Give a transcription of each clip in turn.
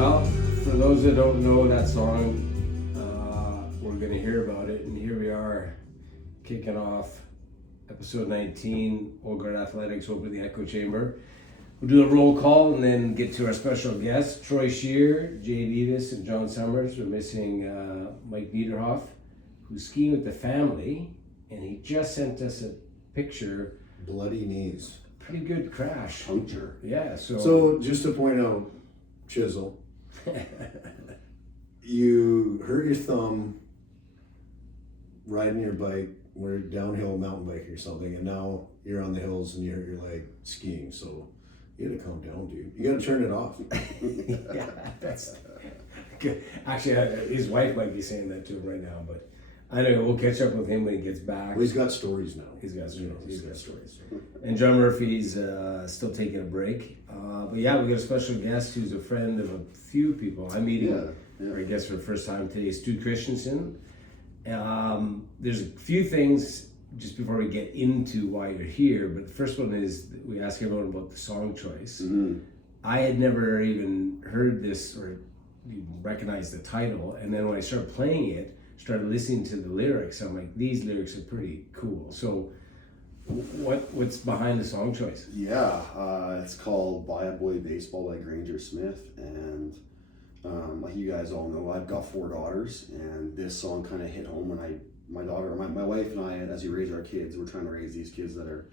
Well, for those that don't know that song, we're going to hear about it. And here we are, kicking off episode 19, OGA Athletics Open the Echo Chamber. We'll do a roll call and then get to our special guests, Troy Scheer, Jay Beavis, and Jon Somers. We're missing Mike Niederhoff, who's skiing with the family, and he just sent us a picture. Bloody knees. Pretty good crash. Puncture. Yeah, So just to point out, Chisel, you hurt your thumb riding your bike, or downhill mountain bike or something, and now you're on the hills and you hurt your leg skiing. So you gotta calm down, dude. You gotta turn it off. Yeah, that's good. Actually, his wife might be saying that to him right now, but I don't know. We'll catch up with him when he gets back. Well, he's got stories now. He's got stories. And John Murphy's still taking a break. But yeah, we got a special guest who's a friend of a few people. I'm meeting, I guess for the first time today, Stu Christensen. There's a few things just before we get into why you're here, but the first one is we ask everyone about the song choice. Mm-hmm. I had never even heard this or even recognized the title, and then when I started playing it, started listening to the lyrics, I'm like, these lyrics are pretty cool. So what's behind the song choice? Yeah, it's called Buy a Boy Baseball by Granger Smith, and like you guys all know, I've got 4 daughters, and this song kind of hit home when my wife and I, as we raise our kids, we're trying to raise these kids that are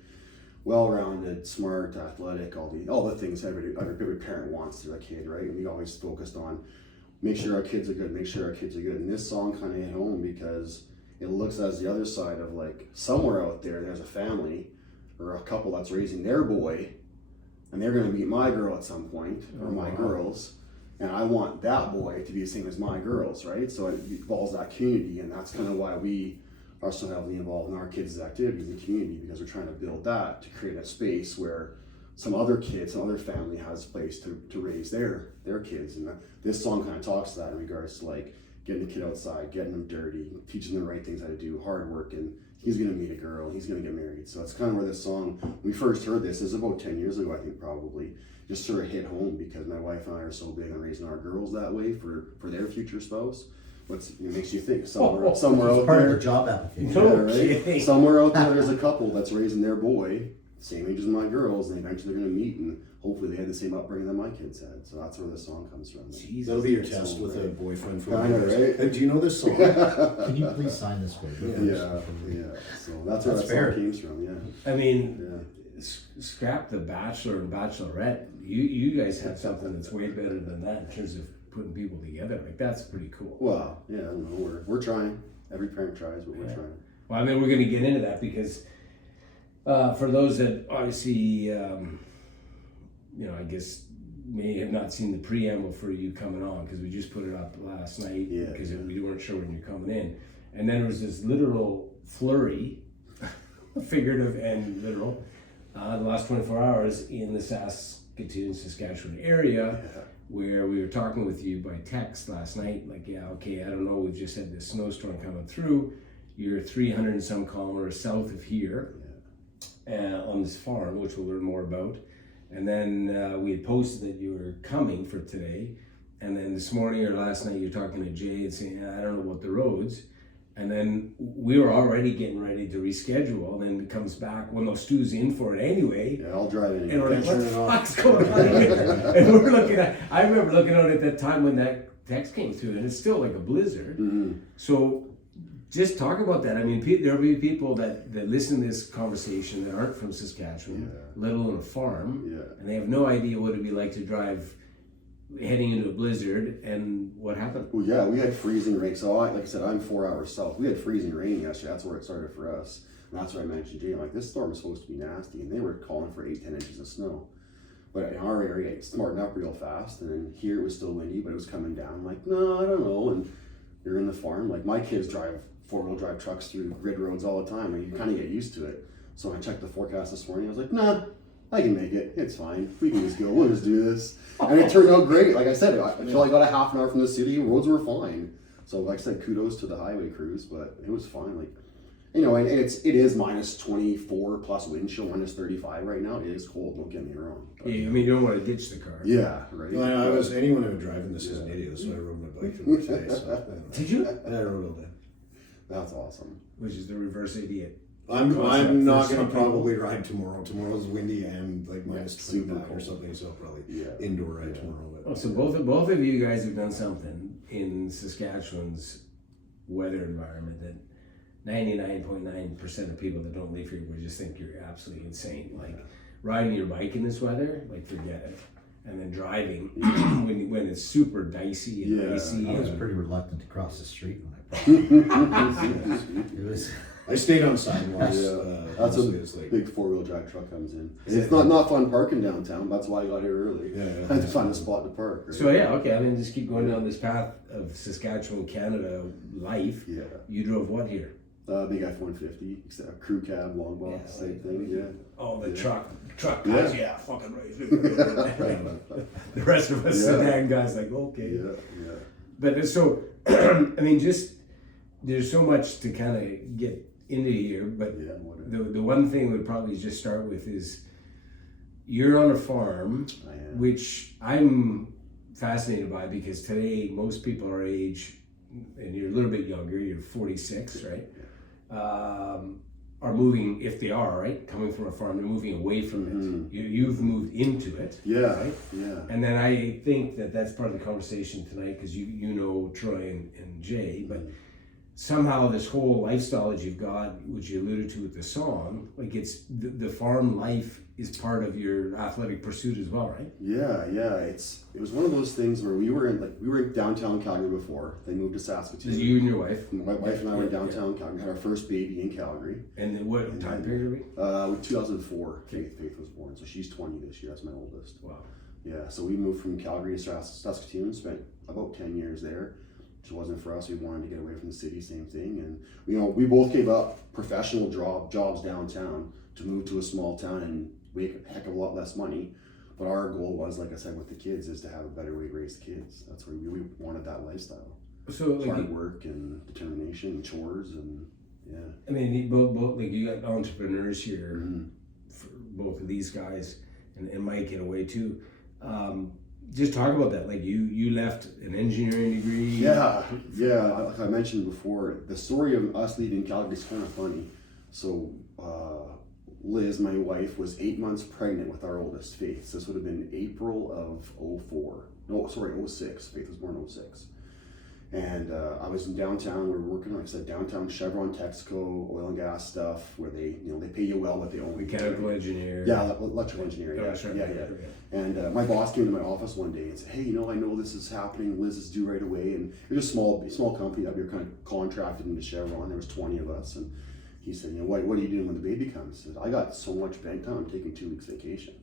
well-rounded, smart, athletic, all the things every parent wants to their kid, right? And we always focused on make sure our kids are good, and this song kind of hit home because it looks as the other side of like somewhere out there's a family or a couple that's raising their boy, and they're going to meet my girl at some point, or my girls. And I want that boy to be the same as my girls, right? So it involves that community, and that's kind of why we are so heavily involved in our kids' activities in the community, because we're trying to build that to create a space where some other family has a place to raise their kids. And this song kind of talks to that in regards to like getting the kid outside, getting them dirty, teaching them the right things how to do, hard work, and he's going to meet a girl, he's going to get married. So that's kind of where this song, when we first heard this is about 10 years ago, I think probably, just sort of hit home because my wife and I are so big on raising our girls that way for their future spouse. It makes you think somewhere out part there. Of the job application. Yeah, right? Somewhere out there's a couple that's raising their boy, same age as my girls, and eventually they're going to meet, and hopefully they had the same upbringing that my kids had. So that's where this song comes from. Jesus, that'll be your test with a boyfriend for I know, right? Do you know this song? Can you please sign this for me? Yeah. So that's where that song came from. Yeah. I mean, scrap the Bachelor and Bachelorette. You guys have something that's way better than that in terms of putting people together. Like, that's pretty cool. Well, yeah, I don't know. We're trying. Every parent tries, but we're trying. Well, I mean, we're going to get into that because for those that obviously, I guess may have not seen the preamble for you coming on, because we just put it up last night because we weren't sure when you're coming in. And then there was this literal flurry, figurative and literal, the last 24 hours in the Saskatchewan area, where we were talking with you by text last night, like, I don't know, we've just had this snowstorm coming through. You're 300 and some kilometers south of here on this farm, which we'll learn more about. And then we had posted that you were coming for today. And then this morning or last night, you're talking to Jay and saying, I don't know about the roads. And then we were already getting ready to reschedule, and then it comes back, well, no, Stu's in for it anyway. Yeah, I'll drive in. And we're like, what the fuck's going on here? And we're looking at, I remember looking at it at that time when that text came through, and it's still like a blizzard. Mm-hmm. So just talk about that. I mean, there'll be people that listen to this conversation that aren't from Saskatchewan, let alone a farm, and they have no idea what it'd be like to drive heading into a blizzard. And what happened? Well, yeah, we had freezing rain. So like I said, I'm 4 hours south. We had freezing rain yesterday. That's where it started for us. And that's where I mentioned Jay. I'm like, this storm is supposed to be nasty. And they were calling for 8-10 inches of snow. But in our area, it smartened up real fast. And then here it was still windy, but it was coming down. I'm like, no, I don't know. And you're in the farm. Like, my kids drive 4-wheel drive trucks through grid roads all the time. And you kind of get used to it. So when I checked the forecast this morning, I was like, nah, I can make it. It's fine. We can just go. We'll just do this. And it turned out great. Like I said, until I got a half an hour from the city, roads were fine. So like I said, kudos to the highway crews, but it was fine. Like, You know, and it is minus 24 plus wind chill, minus 35 right now. It is cold, don't get me wrong. But, Yeah, I mean, you don't want to ditch the car. yeah, right. Well, anyone who driving this is an idiot. That's why I rode my bike through my face. So, Did you? I rode all day. That's awesome. Which is the reverse idiot. I'm Concept not for going some to probably ride tomorrow. Tomorrow's windy and like minus super 25 or cold. something, so I'll probably indoor ride tomorrow. But Oh, so both of you guys have done something in Saskatchewan's weather environment that 99.9% of people that don't live here would just think you're absolutely insane. Like riding your bike in this weather, like forget it. And then driving when it's super dicey and icy. I was and- pretty reluctant to cross the street when I it was. I stayed on sidewalks. That's mostly when it's like, big 4-wheel drive truck comes in. It's not fun parking downtown. That's why I got here early. Yeah. I had to find a spot to park. Right? So yeah, okay, I mean just keep going down this path of Saskatchewan, Canada life. Yeah. You drove what here? Big F-150, except crew cab, long box, same thing. Yeah. Oh, the Yeah. truck guys, yeah, fucking right. The rest of us sedan guys like, okay. Yeah. But so, I mean, just there's so much to kind of get into here. But Yeah. Whatever. the one thing we'd probably just start with is you're on a farm, I am. which I'm fascinated by because today most people our age, and you're a little bit younger, you're 46, right? Are moving, if they are, right, coming from a farm, they're moving away from it. You've moved into it. Yeah. Right? Yeah. And then I think that that's part of the conversation tonight because you know Troy and Jay, but somehow this whole lifestyle that you've got, which you alluded to with the song, like it's the farm life is part of your athletic pursuit as well, right? Yeah. It was one of those things where we were in downtown Calgary before. They moved to Saskatoon. Just you and your wife. My wife and I were in downtown Calgary. We had our first baby in Calgary. And then what time period are we? 2004, Faith was born, so she's 20 this year. That's my oldest. Wow. Yeah, so we moved from Calgary to Saskatoon, spent about 10 years there. Which wasn't for us. We wanted to get away from the city, same thing. And, we both gave up professional jobs downtown to move to a small town and make a heck of a lot less money. But our goal was, like I said, with the kids, is to have a better way to raise kids. That's where we wanted that lifestyle. So Hard work and determination and chores and, yeah. I mean, both like you got entrepreneurs here, Mm-hmm. for both of these guys, and Mike in a way too. Just talk about that. Like you left an engineering degree. Yeah. Like I mentioned before, the story of us leaving Calgary is kind of funny. So Liz, my wife, was 8 months pregnant with our oldest, Faith. So this would have been April of 06. Faith was born 06. And I was in downtown. We were working, like I said, downtown Chevron, Texaco, oil and gas stuff, where they pay you well, but they only Mechanical engineer. Yeah, electrical engineering. Oh, Yeah, that's right. yeah. And my boss came to my office one day and said, "Hey, I know this is happening. Liz is due right away." And it was a small company that we were kind of contracted into Chevron. There was 20 of us, and he said, "What are you doing when the baby comes?" I said, "I got so much bank time. I'm taking 2 weeks vacation."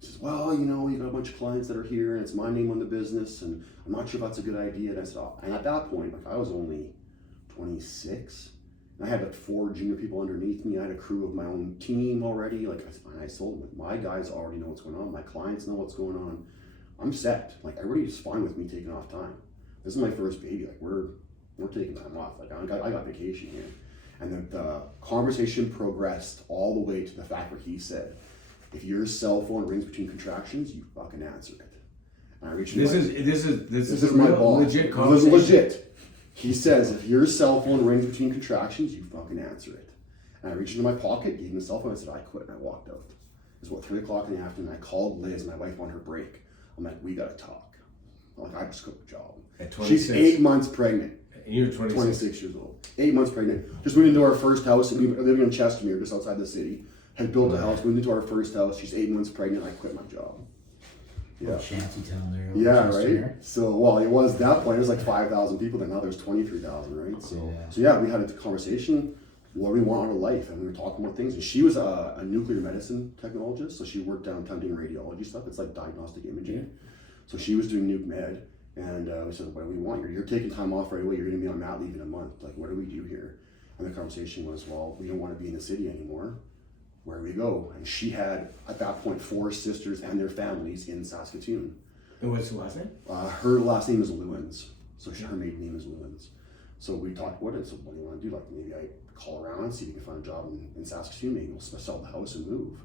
He says, "Well, you got a bunch of clients that are here, and it's my name on the business, and I'm not sure if that's a good idea." And I said, and at that point, like I was only 26. And I had like 4 junior people underneath me. I had a crew of my own team already. Like I told them, my guys already know what's going on. My clients know what's going on. I'm set. Like everybody's fine with me taking off time. This is my first baby. Like we're taking time off. Like I got vacation here. And the conversation progressed all the way to the fact where he said, "If your cell phone rings between contractions, you fucking answer it." And I reached. This is my real boss. legit This is conversation. legit. He says, "If your cell phone rings between contractions, you fucking answer it." And I reached into my pocket, gave him the cell phone, I said, "I quit," and I walked out. It was 3 o'clock in the afternoon. I called Liz, my wife, on her break. I'm like, "We gotta talk." I'm like, "I just quit the job." At 26. She's 8 months pregnant. And you're 26. 26 years old. 8 months pregnant. Just moved into our first house. We were living in Chestermere, just outside the city. Had built a house, moved into our first house. She's 8 months pregnant. I quit my job. Yeah. Shanty town there. Yeah, Chester. right. So, well, it was that point. It was like 5,000 people. Then now there's 23,000, right? So yeah, we had a conversation. What do we want out of life? And we were talking about things. And she was a nuclear medicine technologist, so she worked downtown doing radiology stuff. It's like diagnostic imaging. Yeah. So she was doing nuke med, and we said, "What do we want? You're taking time off right away. You're going to be on mat leave in a month. Like, what do we do here?" And the conversation was, "Well, we don't want to be in the city anymore. Where do we go?" And she had, at that point, 4 sisters and their families in Saskatoon. And what's the last name? Her last name is Lewins, so her maiden name is Lewins. So we talked about it. So what do you want to do? Like maybe I call around and see if you can find a job in Saskatoon. Maybe we'll sell the house and move.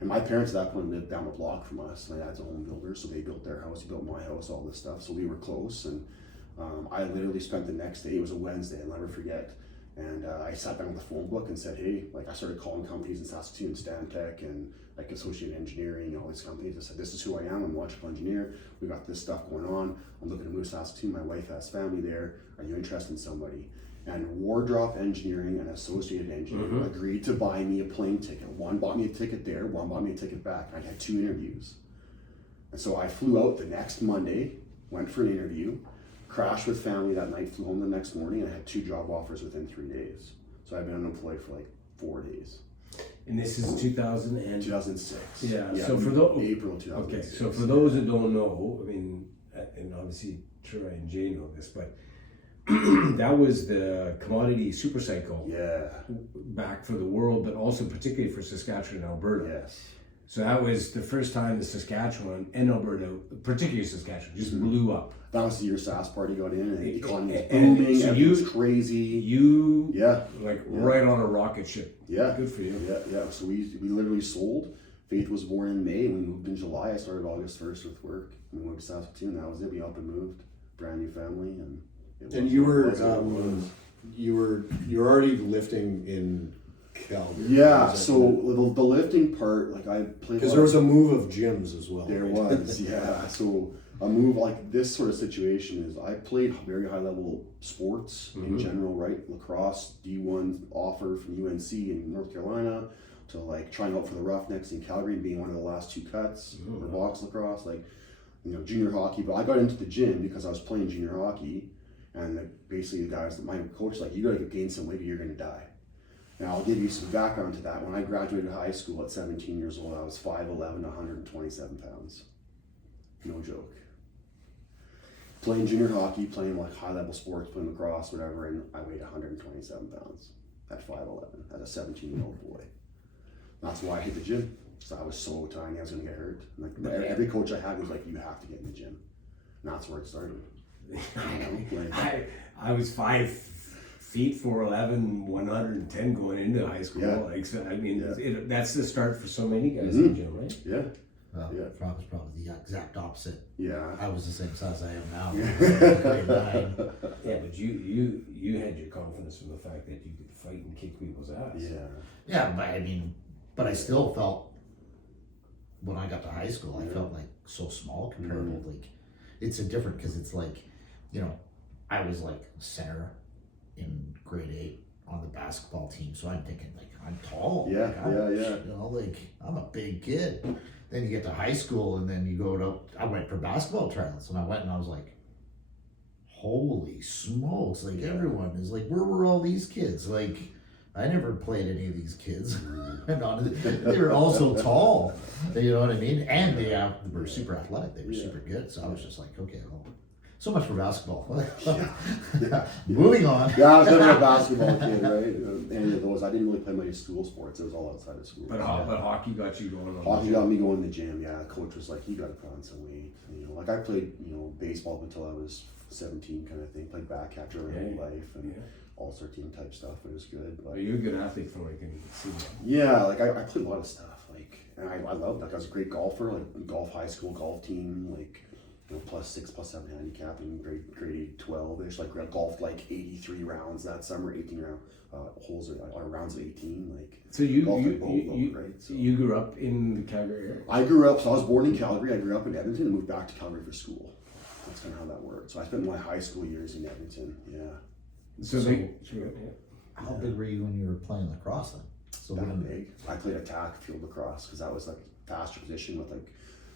And my parents at that point lived down the block from us. My dad's a home builder, so they built their house, he built my house, all this stuff. So we were close, and I literally spent the next day, it was a Wednesday, I'll never forget. And I sat down with the phone book and said, hey, like I started calling companies in Saskatoon, Stantec and like Associated Engineering, all these companies. I said, this is who I am, I'm an electrical engineer. We got this stuff going on. I'm looking to move to Saskatoon. My wife has family there. Are you interested in somebody? And Wardrop Engineering and Associated Engineering agreed to buy me a plane ticket. One bought me a ticket there, one bought me a ticket back. I had 2 interviews. And so I flew out the next Monday, went for an interview, crashed with family that night, flew home the next morning, and I had 2 job offers within 3 days. So I've been unemployed for like 4 days. And this is 2006. Yeah, so for those... April 2006. Okay, so for those that don't know, I mean, and obviously Troy and Jay know this, but that was the commodity super cycle back for the world, but also particularly for Saskatchewan and Alberta. Yes. So that was the first time the Saskatchewan and Alberta, particularly Saskatchewan, just blew up. That was the year SAS Party got in, and the economy was And booming, so everything was crazy. You, right on a rocket ship. Yeah. Good for you. Yeah. So we literally sold. Faith was born in May, and we moved in July. I started August 1st with work. We moved to Saskatoon, that was it. We up and moved, brand new family, and you were already lifting in Calgary. Yeah, so the lifting part, like I played... Because there was a move of gyms as well. There was, yeah. So a move like this sort of situation is I played very high level sports in general, right? Lacrosse, D1 offer from UNC in North Carolina, to like trying out for the Roughnecks in Calgary and being one of the last 2 cuts for box lacrosse, like, you know, junior hockey. But I got into the gym because I was playing junior hockey, and basically the guys, my coach, like, you got to gain some weight or you're going to die. Now, I'll give you some background to that. When I graduated high school at 17 years old, I was 5'11", 127 pounds. No joke. Playing junior hockey, playing like high-level sports, playing lacrosse, whatever, and I weighed 127 pounds at 5'11", as a 17-year-old boy. That's why I hit the gym. So I was so tiny, I was going to get hurt. Like, every coach I had was like, you have to get in the gym. And that's where it started. You know, like, I was 5 feet 4'11", 110 going into high school. Yeah. Like, so, I mean, that's the start for so many guys in the gym, right? Yeah. Well, I was probably the exact opposite. Yeah. I was the same size I am now. Yeah, but you had your confidence from the fact that you could fight and kick people's ass. Yeah. Yeah, but I mean, I still felt, when I got to high school, I felt like so small comparable. Like, it's a different, because it's like, you know, I was like center in grade 8 on the basketball team, so I'm thinking like I'm tall. Yeah, like, You know, like I'm a big kid. Then you get to high school, and then you go to. I went for basketball tryouts, and I went, and I was like, "Holy smokes!" Like everyone is like, "Where were all these kids?" Like, I never played any of these kids. They were all so tall. You know what I mean? And they were super athletic. They were super good. So I was just like, okay, well. So much for basketball. Moving on. Yeah, I was never a basketball kid, right? Any of those. I didn't really play my school sports. It was all outside of school. But hockey got you going. Hockey got me going to the gym. Yeah, the coach was like, "You got to put on some weight." You know, like I played, you know, baseball until I was 17, kind of thing. Played back catcher my whole life and all-star team type stuff. But it was good. But you're a good athlete from what I can see. Yeah, like I played a lot of stuff. Like, and I loved. Like I was a great golfer. Like golf high school golf team. Like. You know, +6, +7 handicap in grade 12-ish. Like, I golfed like 83 rounds that summer, 18 holes or rounds of 18. Like, so you grew up in the Calgary area? I grew up. So I was born in Calgary. I grew up in Edmonton and moved back to Calgary for school. That's kind of how that worked. So I spent my high school years in Edmonton. Yeah. So how big were you when you were playing lacrosse then? So that big. I played attack field lacrosse because that was like faster position with like.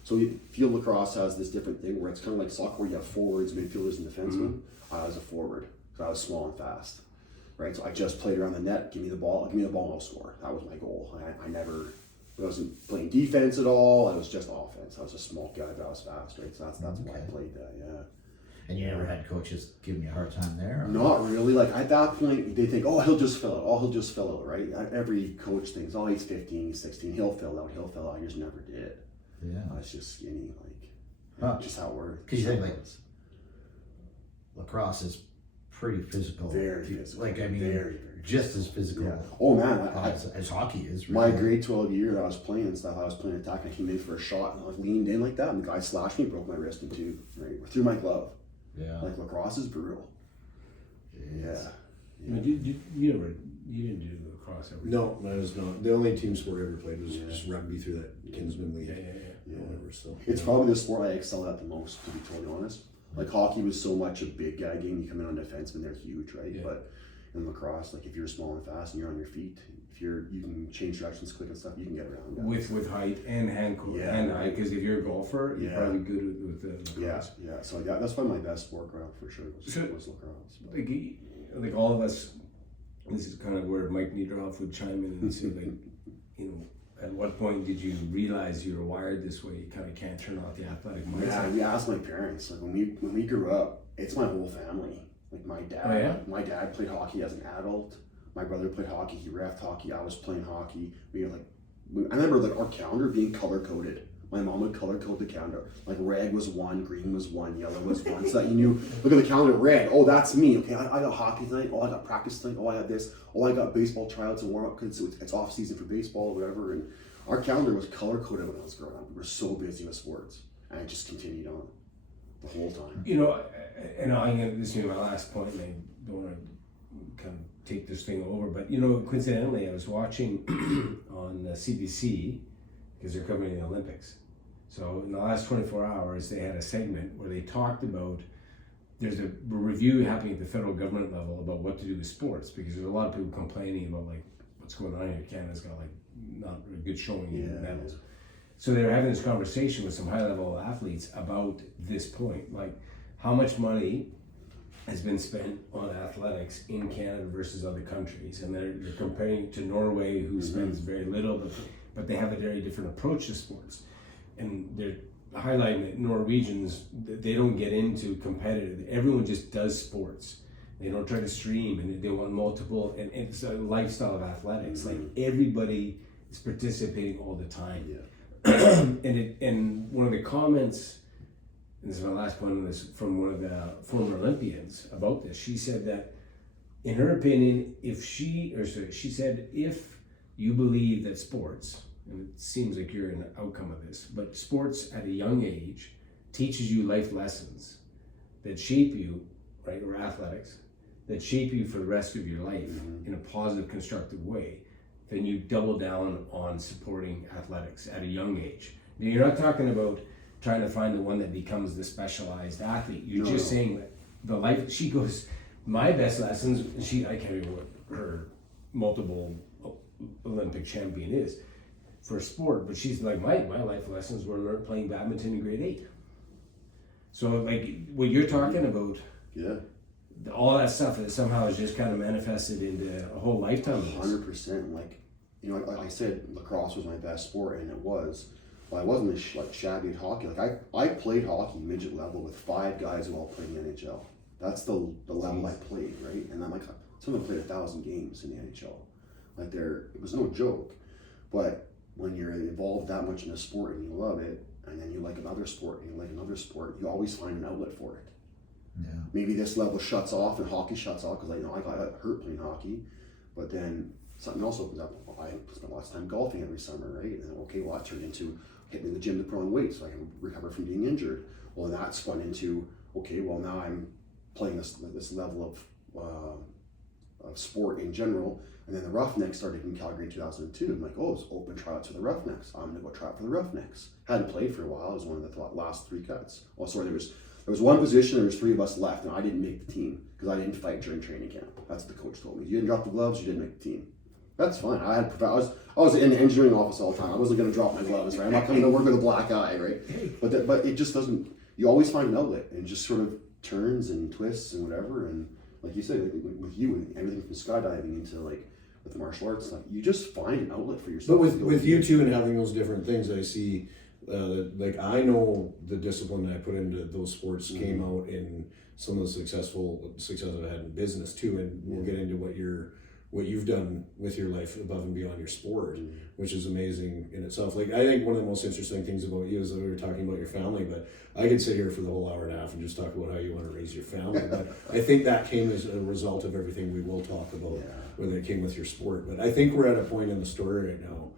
So field lacrosse has this different thing where it's kind of like soccer where you have forwards, midfielders, and defensemen. I was a forward because I was small and fast, right? So I just played around the net. Give me the ball, and I'll score. That was my goal. I wasn't playing defense at all. I was just offense. I was a small guy, but I was fast, right? So that's why I played that. Yeah. And you never had coaches giving you a hard time there? Or? Not really. Like at that point, they think, oh, he'll just fill out. Oh, he'll just fill out, right? Every coach thinks, oh, he's 15, he's 16. He'll fill out. I just never did. Yeah. I was just skinny, like just how it worked. Because you think like lacrosse is pretty physical. Very physical. Like, I mean, very just as physical Oh man, as hockey is. my Really. grade 12 year that I was playing and stuff, I was playing attack and I came in for a shot and I leaned in like that and the guy slashed me, broke my wrist in two, right? Through my glove. Yeah. Like lacrosse is brutal. Yes. But you didn't do lacrosse ever. No, that is not. The only team sport I ever played was Yeah. just rugby through that Kinsman League. Yeah. Whatever, so. It's probably the sport I excel at the most, to be totally honest. Like hockey was so much a big guy game. You come in on defense when they're huge, right? Yeah. But in lacrosse, like if you're small and fast and you're on your feet, if you can change directions quick and stuff, you can get around guys. With height and hand eye, because if you're a golfer, you're Yeah. probably good with the lacrosse. Yeah. So yeah, that's probably my best sport growing up for sure was lacrosse. But Like all of us, this is kind of where Mike Niederhoff would chime in and say, like, at what point did you realize you were wired this way? You kind of can't turn off the athletic mindset. yeah, asked my parents. Like when we grew up, it's my whole family. Like my dad, Oh, yeah? my dad played hockey as an adult. My brother played hockey. He reffed hockey. I was playing hockey. I remember like our calendar being color coded. My mom would color code the calendar. Like red was one, green was one, yellow was one, so that you knew. Look at the calendar, red. Oh, that's me. Okay, I got hockey tonight. Oh, I got practice tonight. Oh, I got this. Oh, I got baseball tryouts and warm up because it's off season for baseball or whatever. And our calendar was color coded when I was growing up. We were so busy with sports, and it just continued on the whole time. And I'm gonna, this will be my last point, and I don't want to kind of take this thing over, but coincidentally, I was watching on CBC because they're covering the Olympics. So in the last 24 hours, they had a segment where they talked about there's a review happening at the federal government level about what to do with sports, because there's a lot of people complaining about like what's going on here. Canada's got like not a good showing in medals. So they were having this conversation with some high-level athletes about this point, like how much money has been spent on athletics in Canada versus other countries, and they're comparing to Norway, who spends very little, but they have a very different approach to sports, and they're highlighting that Norwegians, they don't get into competitive. Everyone just does sports. They don't try to stream, and they want multiple, and it's a lifestyle of athletics. Like everybody is participating all the time. Yeah. And one of the comments, and this is my last point on this, from one of the former Olympians about this, she said that in her opinion, she said, if you believe that sports, and it seems like you're an outcome of this, but sports at a young age teaches you life lessons that shape you, right, or athletics, that shape you for the rest of your life in a positive, constructive way, then you double down on supporting athletics at a young age. Now, you're not talking about trying to find the one that becomes the specialized athlete. You're just saying that the life, she goes, my best lessons, I can't remember what her multiple Olympic champion is for sport, but she's like, my life lessons were learned playing badminton in grade 8. So like what you're talking about, all that stuff that somehow is just kind of manifested into a whole lifetime. 100%. Like, like I said, lacrosse was my best sport, and it was. But I wasn't like shabby at hockey. Like I played hockey midget level with 5 guys who all played in the NHL. That's the level I played, right? And I'm like, some of them played 1,000 games in the NHL. Like it was no joke. But when you're involved that much in a sport and you love it, and then you like another sport and you like another sport, you always find an outlet for it. Yeah. Maybe this level shuts off and hockey shuts off because I got hurt playing hockey, but then something else opens up. I spent lots of time golfing every summer, right? And then that turned into hitting the gym to put on weight so I can recover from being injured. Well, that spun into now I'm playing this level of sport in general. And then the Roughnecks started in Calgary in 2002. I'm like, it's open tryouts for the Roughnecks. I'm gonna go try out for the Roughnecks. Hadn't played for a while. I was one of the last 3 cuts. Oh, sorry, there was one position, there was 3 of us left, and I didn't make the team because I didn't fight during training camp. That's what the coach told me. You didn't drop the gloves, you didn't make the team. That's fine. I was in the engineering office all the time. I wasn't going to drop my gloves, right? I'm not coming to work with a black eye, right? But it just doesn't. You always find an outlet, and it just sort of turns and twists and whatever. And like you said, with you and everything from skydiving into like with the martial arts stuff, you just find an outlet for yourself. But with you two and having those different things, I see. Like I know the discipline I put into those sports came out in some of the success I've had in business too, and we'll get into what what you've done with your life above and beyond your sport, which is amazing in itself. Like, I think one of the most interesting things about you is that we were talking about your family, but I could sit here for the whole hour and a half and just talk about how you want to raise your family. But I think that came as a result of everything we will talk about, whether it came with your sport. But I think we're at a point in the story right now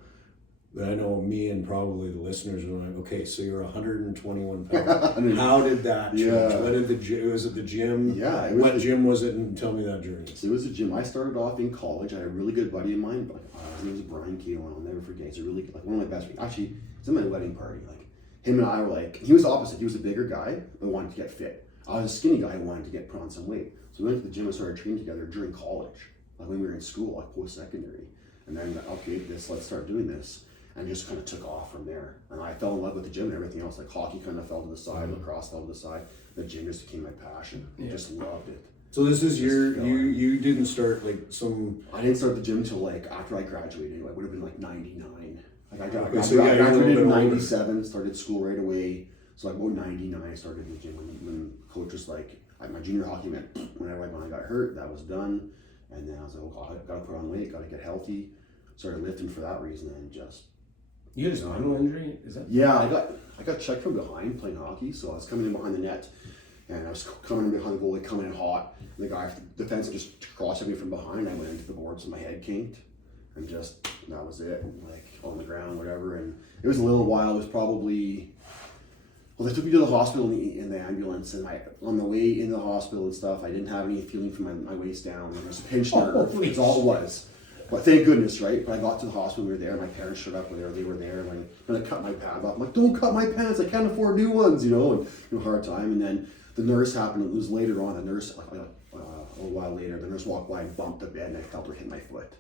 that I know me and probably the listeners are like, okay, so you're 121 pounds. How did that change? What did was it the gym? Yeah. What gym was it? And tell me that journey. So it was a gym. I started off in college. I had a really good buddy of mine. His name was Brian Keelan. I'll never forget. He's a really, like, one of my best friends. Actually, he's at my wedding party. Like, him and I were like, he was opposite. He was a bigger guy, but wanted to get fit. I was a skinny guy who wanted to put on some weight. So we went to the gym and started training together during college, like when we were in school, like post-secondary. And then, okay, let's start doing this. And just kind of took off from there. And I fell in love with the gym and everything else. Like, hockey kind of fell to the side, lacrosse fell to the side. The gym just became my passion. I just loved it. So this is you didn't start like some... I didn't start the gym till like after I graduated. I would have been like 99. Like I you're graduated in 97, started school right away. So like about 99 I started the gym when coach was like, my junior hockey meant when I got hurt, that was done. And then I was like, oh, I gotta put on weight, gotta get healthy. Started lifting for that reason and just... You had a spinal injury? Is that? Yeah, I got checked from behind playing hockey. So I was coming in behind the net, and I was coming in behind the goalie, coming in hot. And the guy, the defense just crossed me from behind. I went into the boards, and my head kinked, and just that was it. Like on the ground, whatever. And it was a little while. It was probably, well, they took me to the hospital in the ambulance, and on the way in the hospital and stuff, I didn't have any feeling from my waist down. There was a pinched nerve. That's all it was. But thank goodness, right? When I got to the hospital, we were there. My parents showed up. They were there. And when I cut my pad off, I'm like, "Don't cut my pants! I can't afford new ones," you know. And hard time. And then the nurse happened. It was later on. The nurse, a little while later, the nurse walked by and bumped the bed, and I felt her hit my foot.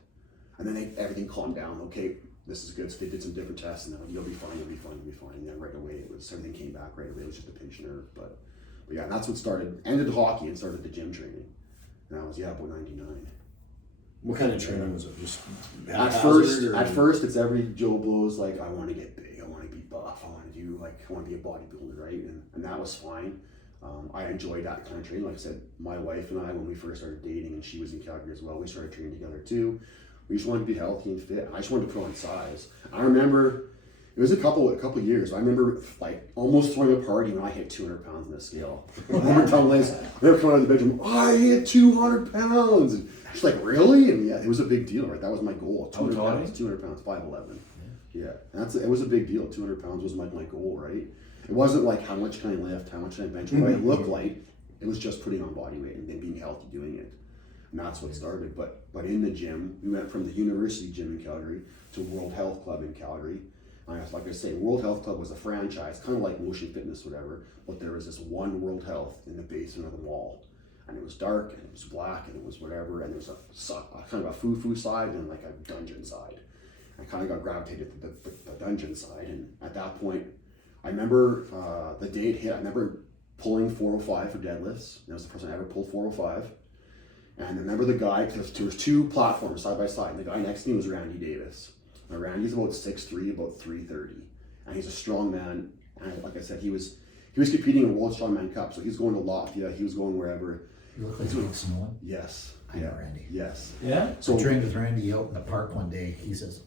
And then everything calmed down. Okay, this is good. So they did some different tests, and then you'll be fine. You'll be fine. You'll be fine. And then right away, everything came back right away. It was just a pinched nerve. But yeah, and that's what ended hockey and started the gym training. And I was about 99. What kind of training was it? Just at first, it's every Joe Blow's like, I want to get big, I want to be buff, I want to be a bodybuilder, right? And that was fine. I enjoyed that kind of training. Like I said, my wife and I, when we first started dating, and she was in Calgary as well, we started training together too. We just wanted to be healthy and fit. I just wanted to put on size. I remember it was a couple years. I remember like almost throwing a party when I hit 200 pounds on the scale. I remember telling Liz, I remember coming out of the bedroom, I hit 200 pounds. And she's like, really? And yeah, it was a big deal, right? That was my goal. 200 pounds, 5'11". Yeah, it was a big deal. 200 pounds was my goal, right? It wasn't like how much can I lift, how much can I bench, what I look like. It was just putting on body weight and then being healthy doing it. And that's what started. But in the gym, we went from the university gym in Calgary to World Health Club in Calgary. Like I say, World Health Club was a franchise, kind of like Motion Fitness, whatever, but there was this one World Health in the basement of the mall. And it was dark, and it was black, and it was whatever, and there was a kind of a foo-foo side and like a dungeon side. I kind of got gravitated to the dungeon side, and at that point, I remember the day it hit, I remember pulling 405 for deadlifts. That was the first time I ever pulled 405. And I remember the guy, because there was two platforms side by side, and the guy next to me was Randy Davis. Now, Randy's about 6'3", about 330, and he's a strong man. And like I said, he was competing in World Strongman Cup, so he's going to Latvia, he was going wherever. You look like Jake Samoan. Yes. I know Randy. Yes. Yeah? So I trained with Randy out in the park one day. He says,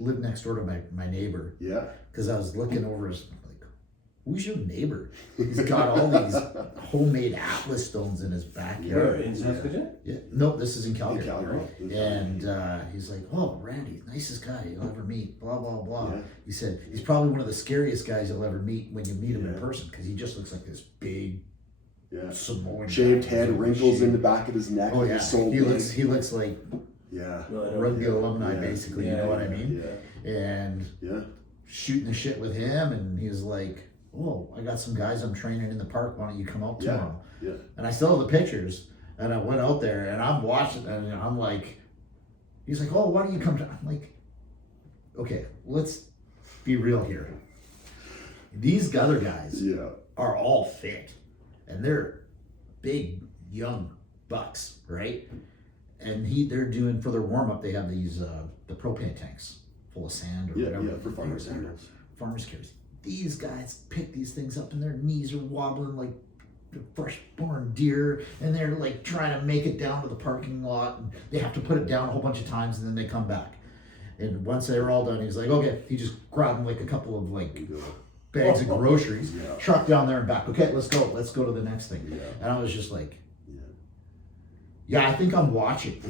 lived next door to my neighbor. Yeah. Because I was looking over his, like, who's your neighbor? He's got all these homemade Atlas stones in his backyard. In Saskatchewan? Yeah. Nope, this is in Calgary. In Calgary. And he's like, oh, Randy, nicest guy you'll ever meet, blah, blah, blah. Yeah. He said, he's probably one of the scariest guys you'll ever meet when you meet him in person, because he just looks like this big, Samoan shaved guy. head, wrinkles in the back of his neck. Oh yeah, he looks like rugby alumni, basically. You know what I mean? Yeah. And shooting the shit with him, and he's like, "Oh, I got some guys I'm training in the park. Why don't you come out tomorrow?" Yeah. And I still have the pictures, and I went out there, and I'm watching, and I'm like, he's like, "Oh, why don't you come?" I'm like, "Okay, let's be real here. These other guys are all fit, and they're big, young bucks, right? And they're doing, for their warm-up, they have these, the propane tanks full of sand or whatever. Yeah, for farmers' sandals. Farmers carries. These guys pick these things up and their knees are wobbling like firstborn deer, and they're like trying to make it down to the parking lot, and they have to put it down a whole bunch of times, and then they come back. And once they were all done, he's like, okay, he just grabbed like a couple of like bags of groceries, truck down there and back. Okay, let's go to the next thing. And I was just like, I think I'm watching.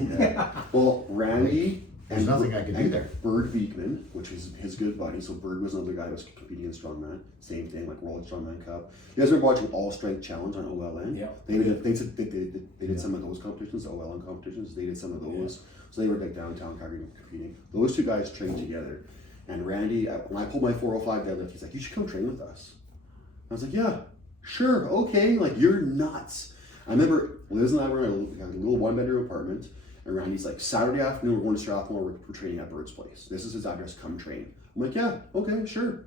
Well, Randy. There's nothing I could do there. Bird Beekman, which is his good buddy. So Bird was another guy who was competing in strongman. Same thing, like World Strongman Cup. You guys were watching All Strength Challenge on OLN. Yeah. They did some of those competitions, the OLN competitions. They did some of those. Yeah. So they were like downtown Calgary competing. Those two guys trained together. And Randy, when I pulled my 405 deadlift, he's like, "You should come train with us." I was like, "Yeah, sure, okay." Like, you're nuts. I remember Liz and I were in a little one-bedroom apartment. And Randy's like, Saturday afternoon, we're going to Strathmore, we're training at Bird's place. This is his address, come train. I'm like, yeah, okay, sure.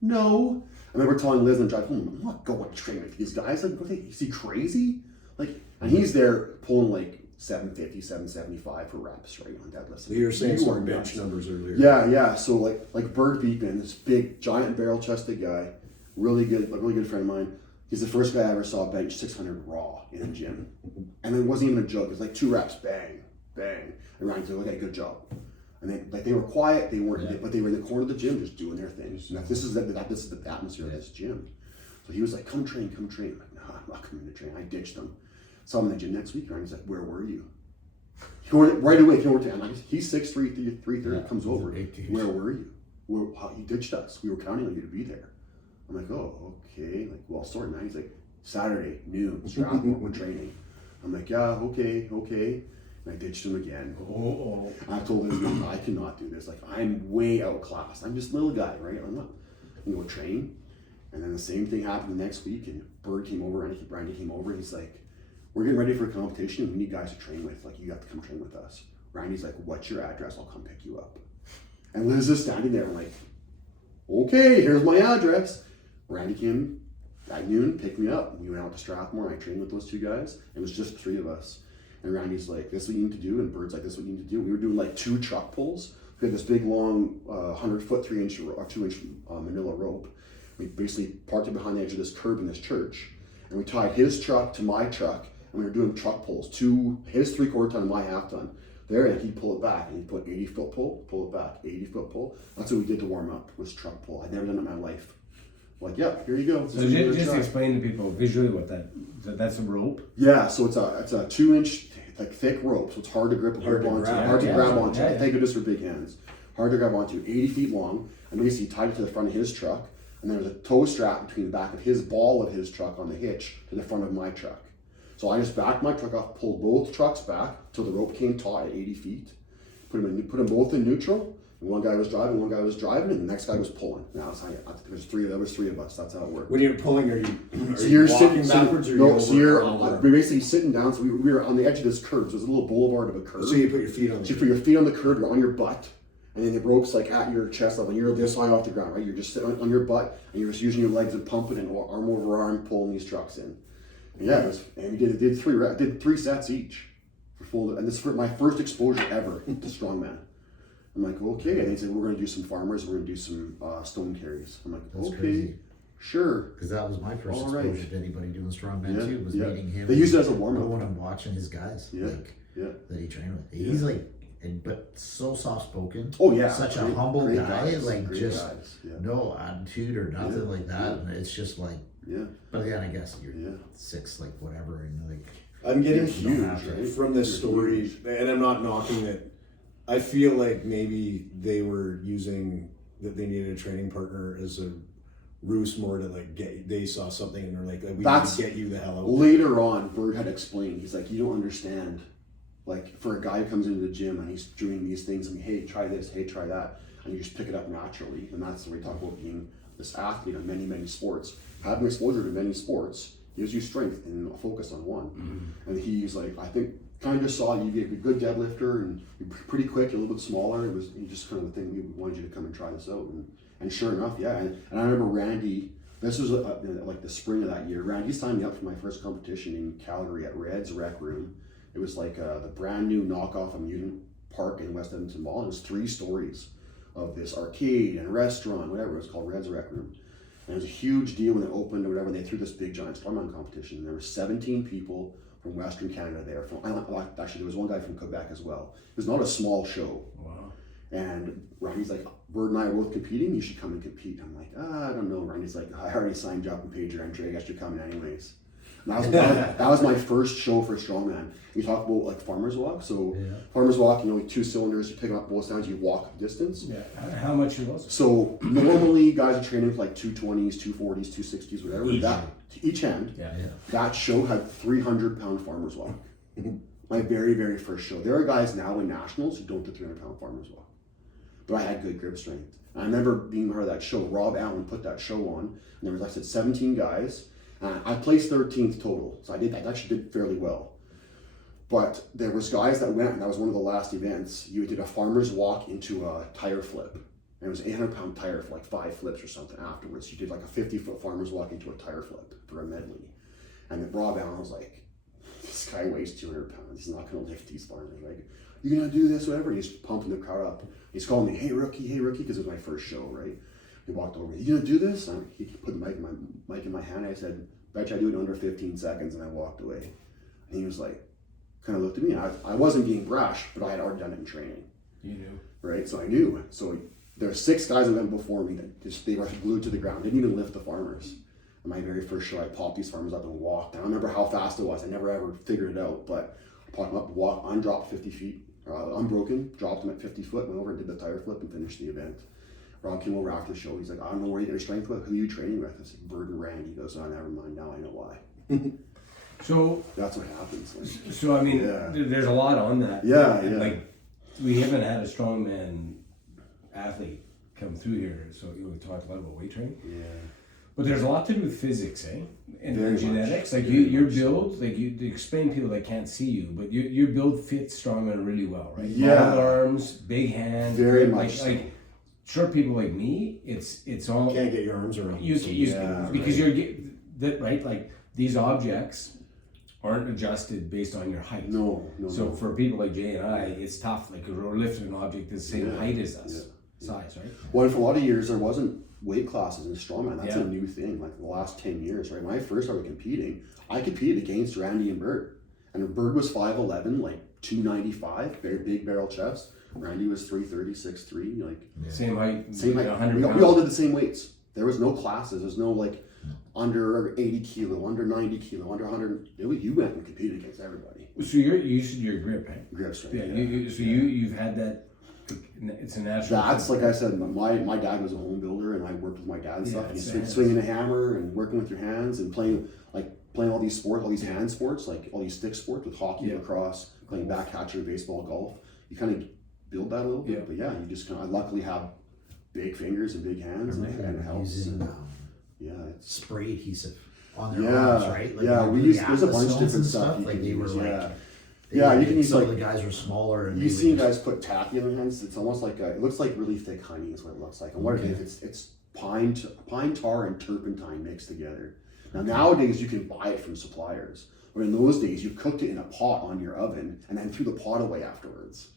No. I remember telling Liz on the drive home, I'm not going to train with these guys. Like, is he crazy? Like, and he's there pulling like 750, 775 for reps, right, on deadlifts. You were saying some bench numbers earlier. Yeah. So like Bird Beekman, this big, giant barrel-chested guy, really good friend of mine. He's the first guy I ever saw bench 600 raw in a gym. And it wasn't even a joke. It was like 2 reps, bang. And Ryan said, "Okay, good job." And they were quiet. They weren't, but they were in the corner of the gym just doing their thing. And this is the atmosphere of this gym. So he was like, "Come train." I'm like, "No, I'm not coming to train." I ditched him. Saw him in the gym next week. Ryan's like, "Where were you?" Right away. I'm like, he's 6'3", 330. Comes over. "Where were you?" He ditched us. We were counting on you to be there. I'm like, "Oh, okay." Like, well, sorry, man. He's like, "Saturday noon, Strathmore, we're training." I'm like, "Yeah, okay." And I ditched him again. I told him, I cannot do this. Like, I'm way outclassed. I'm just a little guy, right? I'm not going to go train. And then the same thing happened the next week, and Bird came over, and Randy came over, and he's like, "We're getting ready for a competition, and we need guys to train with. Like, you have to come train with us." Randy's like, "What's your address? I'll come pick you up." And Liz is standing there, I'm like, "Okay, here's my address." Randy came at noon, picked me up. We went out to Strathmore, I trained with those two guys. It was just 3 of us. And Randy's like, "This is what you need to do." And Bird's like, "This is what you need to do." We were doing like 2 truck pulls. We had this big, long, 100-foot, 3-inch or 2-inch manila rope. We basically parked it behind the edge of this curb in this church. And we tied his truck to my truck. And we were doing truck pulls. His 3/4 ton and my half ton. There, and he'd pull it back. And he'd put 80-foot pull it back, 80-foot pull. That's what we did to warm up, was truck pull. I'd never done it in my life. Like, yeah, here you go. So just explain to people visually what that's a rope. Yeah, so it's a 2-inch like thick rope, so it's hard to grab onto. Thank goodness for big hands. Hard to grab onto. 80 feet long, and basically tied it to the front of his truck, and there was a tow strap between the back of his ball of his truck on the hitch to the front of my truck. So I just backed my truck off, pulled both trucks back till the rope came taut at 80 feet. Put them both in neutral. One guy was driving, and the next guy was pulling. Now there was 3 of us. That's how it worked. When you're pulling, are you walking backwards, or we're basically sitting down. So we were on the edge of this curb. So there's a little boulevard of a curb. So you put your feet on. So you put your feet on the curb. You're on your butt, and then the rope's like at your chest level. And you're this high off the ground, right? You're just sitting on your butt, and you're just using your legs and pumping and arm over arm pulling these trucks in. And yeah, we did 3 sets each for full. And this is my first exposure ever to strongman. I'm like, okay. And they said, we're going to do some farmers. We're going to do some stone carries. I'm like, that's okay, crazy. Sure. Because that was my first exposure to anybody doing strongman too. Was meeting him. They use it as a warm up. When I'm watching his guys, that he trained with. He's like, but so soft spoken. Oh yeah. Such a humble guy. Guys, like just no attitude or nothing like that. And it's just like. Yeah. But again, I guess you're 6, like whatever, and like. I'm getting huge from this story, and I'm not knocking it. I feel like maybe they were using that they needed a training partner as a ruse more to like they saw something and they're like, we need to get you the hell out. Later on, Bird had explained, he's like, you don't understand. Like, for a guy who comes into the gym and he's doing these things and hey, try this, hey, try that, and you just pick it up naturally. And that's the way we talk about being this athlete of many, many sports. Having exposure to many sports gives you strength and a focus on one. Mm-hmm. And he's like, I think, kind of saw you'd be a good deadlifter and you're pretty quick, a little bit smaller. It was just kind of the thing, we wanted you to come and try this out. And sure enough, yeah. And I remember Randy, this was like the spring of that year. Randy signed me up for my first competition in Calgary at Red's Rec Room. It was like the brand new knockoff amusement park in West Edmonton Mall. It was 3 stories of this arcade and restaurant, whatever it was called, Red's Rec Room. And it was a huge deal when it opened or whatever. They threw this big giant strongman competition. And there were 17 people from Western Canada there. Actually, there was one guy from Quebec as well. It was not a small show. Wow. And Randy's like, Bird and I are both competing. You should come and compete. I'm like, I don't know. Randy's like, I already signed you up and paid your entry. I guess you're coming anyways. And that was my first show for strongman. We talk about like farmer's walk. So farmer's walk, like 2 cylinders, you pick them up both sides, you walk the distance. Yeah. How much it was? So normally guys are training for like 220s, 240s, 260s, whatever. Each hand. Yeah. That show had 300-pound farmer's walk. My very, very first show. There are guys now in nationals who don't do 300-pound farmer's walk. But I had good grip strength. And I remember being part of that show. Rob Allen put that show on. And there was, like I said, 17 guys. I placed 13th total. So I actually did fairly well. But there was guys that went, and that was one of the last events. You did a farmer's walk into a tire flip. And it was an 800-pound tire for like 5 flips or something afterwards. You did like a 50-foot farmer's walk into a tire flip for a medley. And then Rob Allen was like, this guy weighs 200 pounds. He's not going to lift these farmers. Like, you're going to do this, whatever. He's pumping the crowd up. He's calling me, hey, rookie, because it was my first show, right? He walked over, you going to do this? And he put the mic in my hand. I said, bet you I do it in under 15 seconds. And I walked away. And he was like, kind of looked at me. I wasn't being brash, but I had already done it in training. You knew. Right? So I knew. So there were 6 guys that went before me that they were glued to the ground. Didn't even lift the farmers. And my very first show, I popped these farmers up and walked. I don't remember how fast it was. I never ever figured it out. But I popped them up, walked, undropped 50 feet. Unbroken, dropped them at 50 foot, went over and did the tire flip and finished the event. Rob came over after the show. He's like, I don't know where you get your strength with. Who are you training with? I said, Bird and Randy. He goes, oh, never mind. Now I know why. So that's what happens. Like, so I mean, there's a lot on that. Yeah. Like, we haven't had a strongman athlete come through here, so we talked a lot about weight training. Yeah. But there's a lot to do with physics, eh? And Very genetics. much. Like your build, like you explain to people that can't see you, but your build fits strongman really well, right? Yeah. Long arms, big hands. Very much. Like short people like me, it's all Can't get your arms around. because right. you're right. Like these objects aren't adjusted based on your height. No. So for people like Jay and I, it's tough. Like we're lifting an object the same height as us, size, right? Well, for a lot of years there wasn't weight classes in strongman. That's Yeah. a new thing. Like the last 10 years, right? When I first started competing, I competed against Randy and Bird, and Bird was 5'11", like 295, very big barrel chest. Randy was 330, 6'3", like Same height. same height. 100 We all did the same weights. There was no classes. There's no like under 80 kilo, under 90 kilo, under 100. You went and competed against everybody. So you said your grip, right? Grip strength. Yeah. You've had that. It's a natural. That's like I said. My dad was a home builder, and I worked with my dad and stuff. And it's swinging a hammer and working with your hands and playing all these sports, all these hand sports, like all these stick sports with hockey, lacrosse, playing backcatcher, baseball, golf. You kind of build that a little bit, but you just kind of. I luckily have big fingers and big hands, and it helps. Using, It's spray adhesive on their arms, right? Like we used. There's a bunch of different stuff. Like they were like. You can use some of the guys were smaller. And you've seen guys put tacky in their hands. It's almost like it looks like really thick honey is what it looks like. And what it is, it's pine tar and turpentine mixed together. Now nowadays you can buy it from suppliers, but in those days you cooked it in a pot on your oven and then threw the pot away afterwards.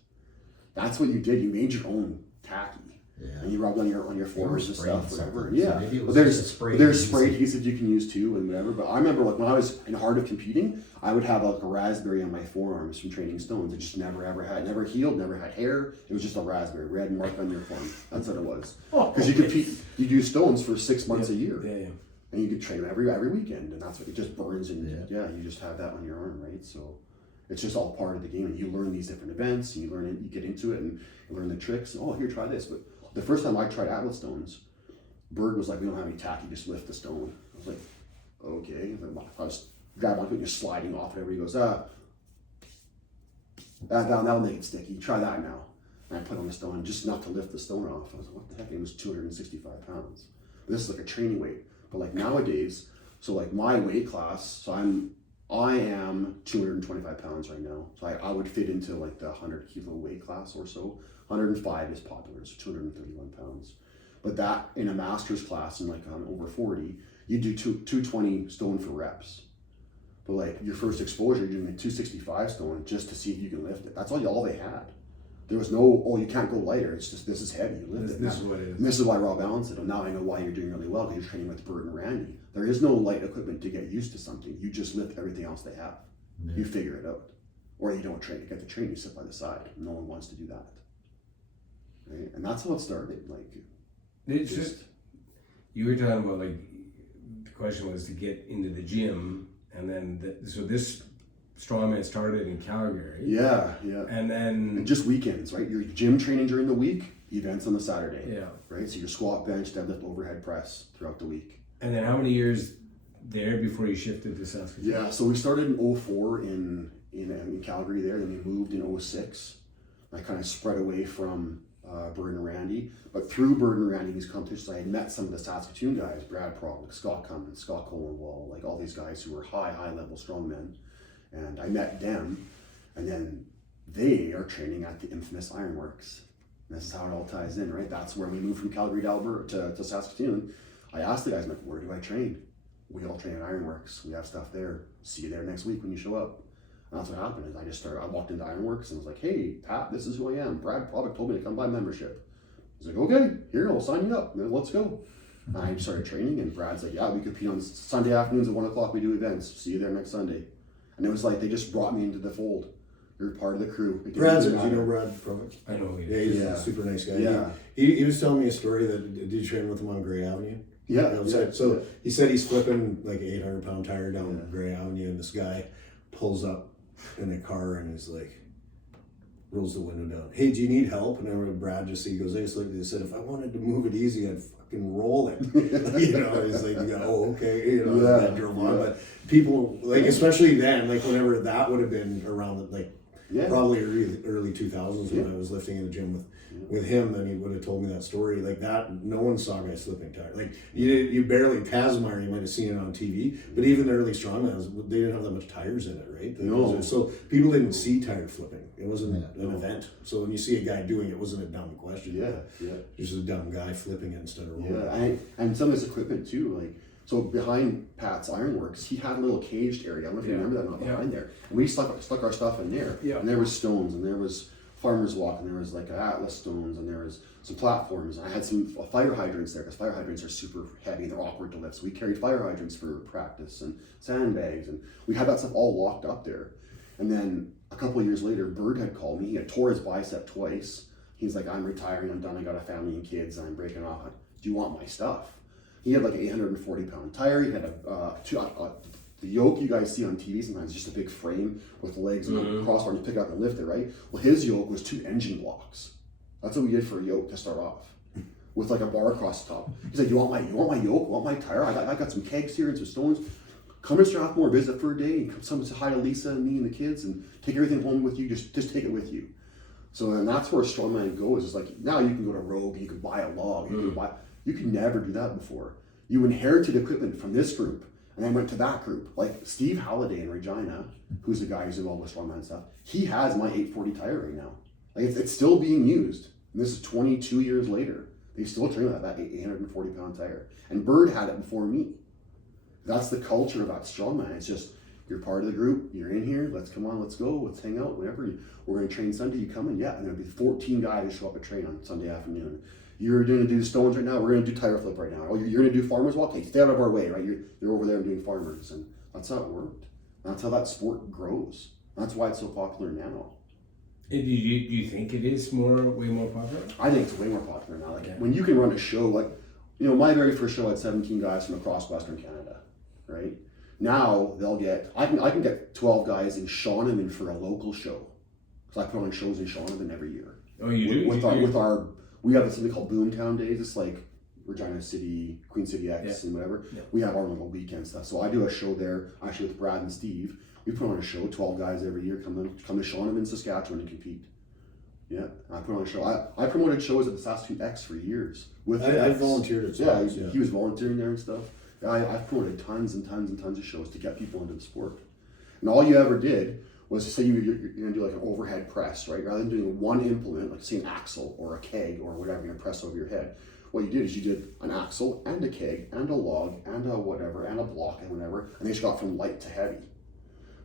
That's what you did. You made your own tacky. Yeah. And you rubbed on your floors and stuff, whatever. Yeah. So there's spray adhesive you can use too and whatever. But I remember like when I was in the heart of competing, I would have like a raspberry on my forearms from training stones. It just never healed, never had hair. It was just a raspberry, red mark on your form. That's what it was. Because you compete, you do stones for 6 months a year. Yeah. And you could train them every weekend, and that's what it just burns and you just have that on your arm, right? So it's just all part of the game, and you learn these different events, and you get into it, and you learn the tricks. And, here, try this. But the first time I tried Atlas stones, Bird was like, "We don't have any tacky, just lift the stone." I was like, "Okay." I was grabbing onto it, just sliding off it. He goes, that'll make it sticky. Try that now. And I put on the stone just enough to lift the stone off. I was like, "What the heck?" It was 265 pounds. But this is like a training weight. But like nowadays, so like my weight class, so I am 225 pounds right now. So I would fit into like the 100 kilo weight class or so. 105 is popular, so 231 pounds. But that in a master's class, and like I'm over 40, you do 220 stone for reps. But like your first exposure, you're doing a 265 stone just to see if you can lift it. That's all they had. There was no, oh, you can't go lighter. It's just, this is heavy. You lift it. This is what it is. And this is why Raw balanced it. And now I know why you're doing really well, because you're training with Bird and Randy. There is no light equipment to get used to something. You just lift everything else they have. Yeah. You figure it out. Or you don't train. You get to train, you sit by the side. No one wants to do that. Right? And that's how it started. Like, It's just, you were talking about, like, the question was to get into the gym, and then, so this strongman started in Calgary. yeah. And then... And just weekends, right? Your gym training during the week, events on the Saturday. Yeah. Right? So your squat, bench, deadlift, overhead press throughout the week. And then how many years there before you shifted to Saskatoon? Yeah, so we started in 04 in Calgary there, then we moved in 06. I kind of spread away from Bird and Randy, but through Bird and Randy, these competitions, I had met some of the Saskatoon guys, Brad Prog, Scott Cummins, Scott Colenwall, like all these guys who were high level strongmen, and I met them, and then they are training at the infamous Ironworks. And this is how it all ties in, right? That's where we moved from Calgary to Alberta to Saskatoon. I asked the guys, I'm like, where do I train? We all train at Ironworks. We have stuff there. See you there next week when you show up. And that's what happened. Is I walked into Ironworks and was like, hey, Pat, this is who I am. Brad Provick told me to come buy membership. He's like, okay, here, I'll sign you up. Let's go. And I started training, and Brad's like, yeah, we compete on Sunday afternoons at 1 o'clock. We do events. See you there next Sunday. And it was like, they just brought me into the fold. You're part of the crew. Do you know Brad Provick? I know. Yeah, he's a super nice guy. Yeah. He was telling me a story that, did you train with him on Gray Avenue? Yeah. That was it. So he said he's flipping like 800-pound tire down Gray Avenue, and this guy pulls up in a car and he's like, rolls the window down. Hey, do you need help? And then Brad just goes, hey, so he said, if I wanted to move it easy, I'd fucking roll it. You know, he's like, oh, okay. You know, that drove on. But people, like, especially then, like, whenever that would have been around, like, probably early 2000s when I was lifting in the gym with him, then he would have told me that story. Like that, no one saw guys slipping tire. Like you barely, Kazmaier, you might have seen it on TV, but even the early strongmans, they didn't have that much tires in it, right? No. So people didn't see tire flipping. It wasn't an event. So when you see a guy doing it, it wasn't a dumb question. Yeah. Just a dumb guy flipping it instead of rolling. Yeah, and some of his equipment too, like, so behind Pat's Ironworks, he had a little caged area. I don't know if you remember that, not behind there. And we stuck our stuff in there. Yeah. And there was stones, and there was Farmer's Walk, and there was like Atlas stones, and there was some platforms. And I had some fire hydrants there, because fire hydrants are super heavy and they're awkward to lift. So we carried fire hydrants for practice, and sandbags, and we had that stuff all locked up there. And then a couple of years later, Bird had called me. He had tore his bicep twice. He's like, I'm retiring, I'm done, I got a family and kids, and I'm breaking off. Do you want my stuff? He had like an 840-pound tire. He had the yoke you guys see on TV sometimes, just a big frame with legs and a crossbar, and you pick it up and lift it, right? Well, his yoke was 2 engine blocks. That's what we did for a yoke to start off, with like a bar across the top. He's like, you want my yoke? Want my tire? I got some kegs here and some stones. Come to Strathmore, visit for a day, and come say hi to Lisa and me and the kids, and take everything home with you. Just take it with you. So then that's where strongman goes. It's like, now you can go to Rogue, and you can buy a log, you could never do that before. You inherited equipment from this group and then went to that group. Like Steve Halliday in Regina, who's the guy who's involved with strongman stuff, he has my 840 tire right now. Like it's still being used. And this is 22 years later. They still train with that 840-pound tire. And Bird had it before me. That's the culture of that strongman. It's just, you're part of the group, you're in here, let's go, let's hang out, whatever. We're gonna train Sunday, you come in, and there'll be 14 guys who show up at train on Sunday afternoon. You're going to do stones right now. We're going to do tire flip right now. Oh, you're going to do farmers walk. Okay, stay out of our way, right? You're over there and doing farmers, and that's how it worked. That's how that sport grows. That's why it's so popular now. Do you think it is way more popular? I think it's way more popular now. Like when you can run a show, like my very first show had 17 guys from across Western Canada, right? Now they'll get I can get 12 guys in Shaunavon for a local show, because I put on shows in Shaunavon every year. Oh, you do? With our we have something called Boomtown Days. It's like Regina City, Queen City X, and whatever. Yeah. We have our little weekend stuff. So I do a show there, actually with Brad and Steve. We put on a show, 12 guys every year come to Shaunavon, Saskatchewan and compete. Yeah, I put on a show. I promoted shows at the Saskatoon X for years. I volunteered at shows. He was volunteering there and stuff. I've promoted tons and tons and tons of shows to get people into the sport. And all you ever did was to say you're going to do like an overhead press, right? Rather than doing one implement, like say an axle or a keg or whatever, you're going to press over your head. What you did is you did an axle and a keg and a log and a whatever and a block and whatever, and they just got from light to heavy.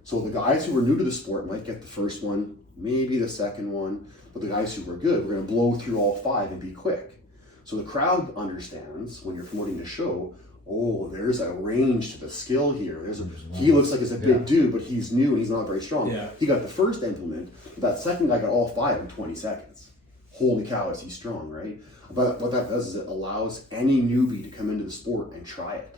So the guys who were new to the sport might get the first one, maybe the second one, but the guys who were good, we're going to blow through all 5 and be quick. So the crowd understands when you're promoting the show, oh, there's a range to the skill here. He looks like he's a big dude, but he's new and he's not very strong. Yeah. He got the first implement, but that second guy got all 5 in 20 seconds. Holy cow, is he strong, right? But what that does is it allows any newbie to come into the sport and try it.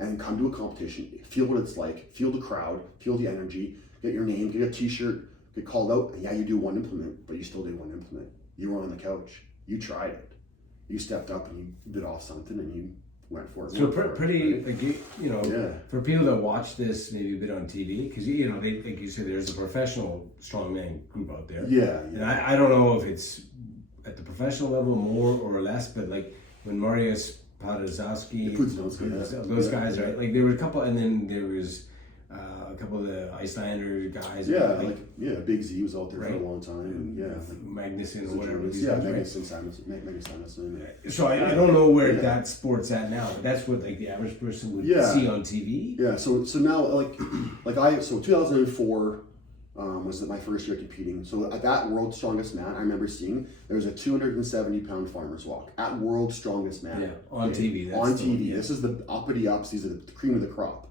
And come to a competition, feel what it's like, feel the crowd, feel the energy, get your name, get a t-shirt, get called out, and yeah, you do one implement, but you still did one implement. You were on the couch, you tried it. You stepped up and you bit off something and you went for it. So pretty, like, you know, Yeah. for people that watch this maybe a bit on TV, because, you know, they, like you said, there's a professional strongman group out there. Yeah. And I don't know if it's at the professional level more or less, but like when Mariusz Podazowski, those guys, right? Like there were a couple, and then there was a couple of the Icelander guys. Yeah, like Big Z was out there right. for a long time, and Magnuson or whatever. Magnuson. So I don't know where that sport's at now, but that's what like the average person would see on TV. Yeah, so now so 2004 was my first year competing. So at that World's Strongest Man, I remember seeing there was a 270-pound farmer's walk at World's Strongest Man. Yeah, on TV. On TV. This is the uppity ups. These are the cream of the crop.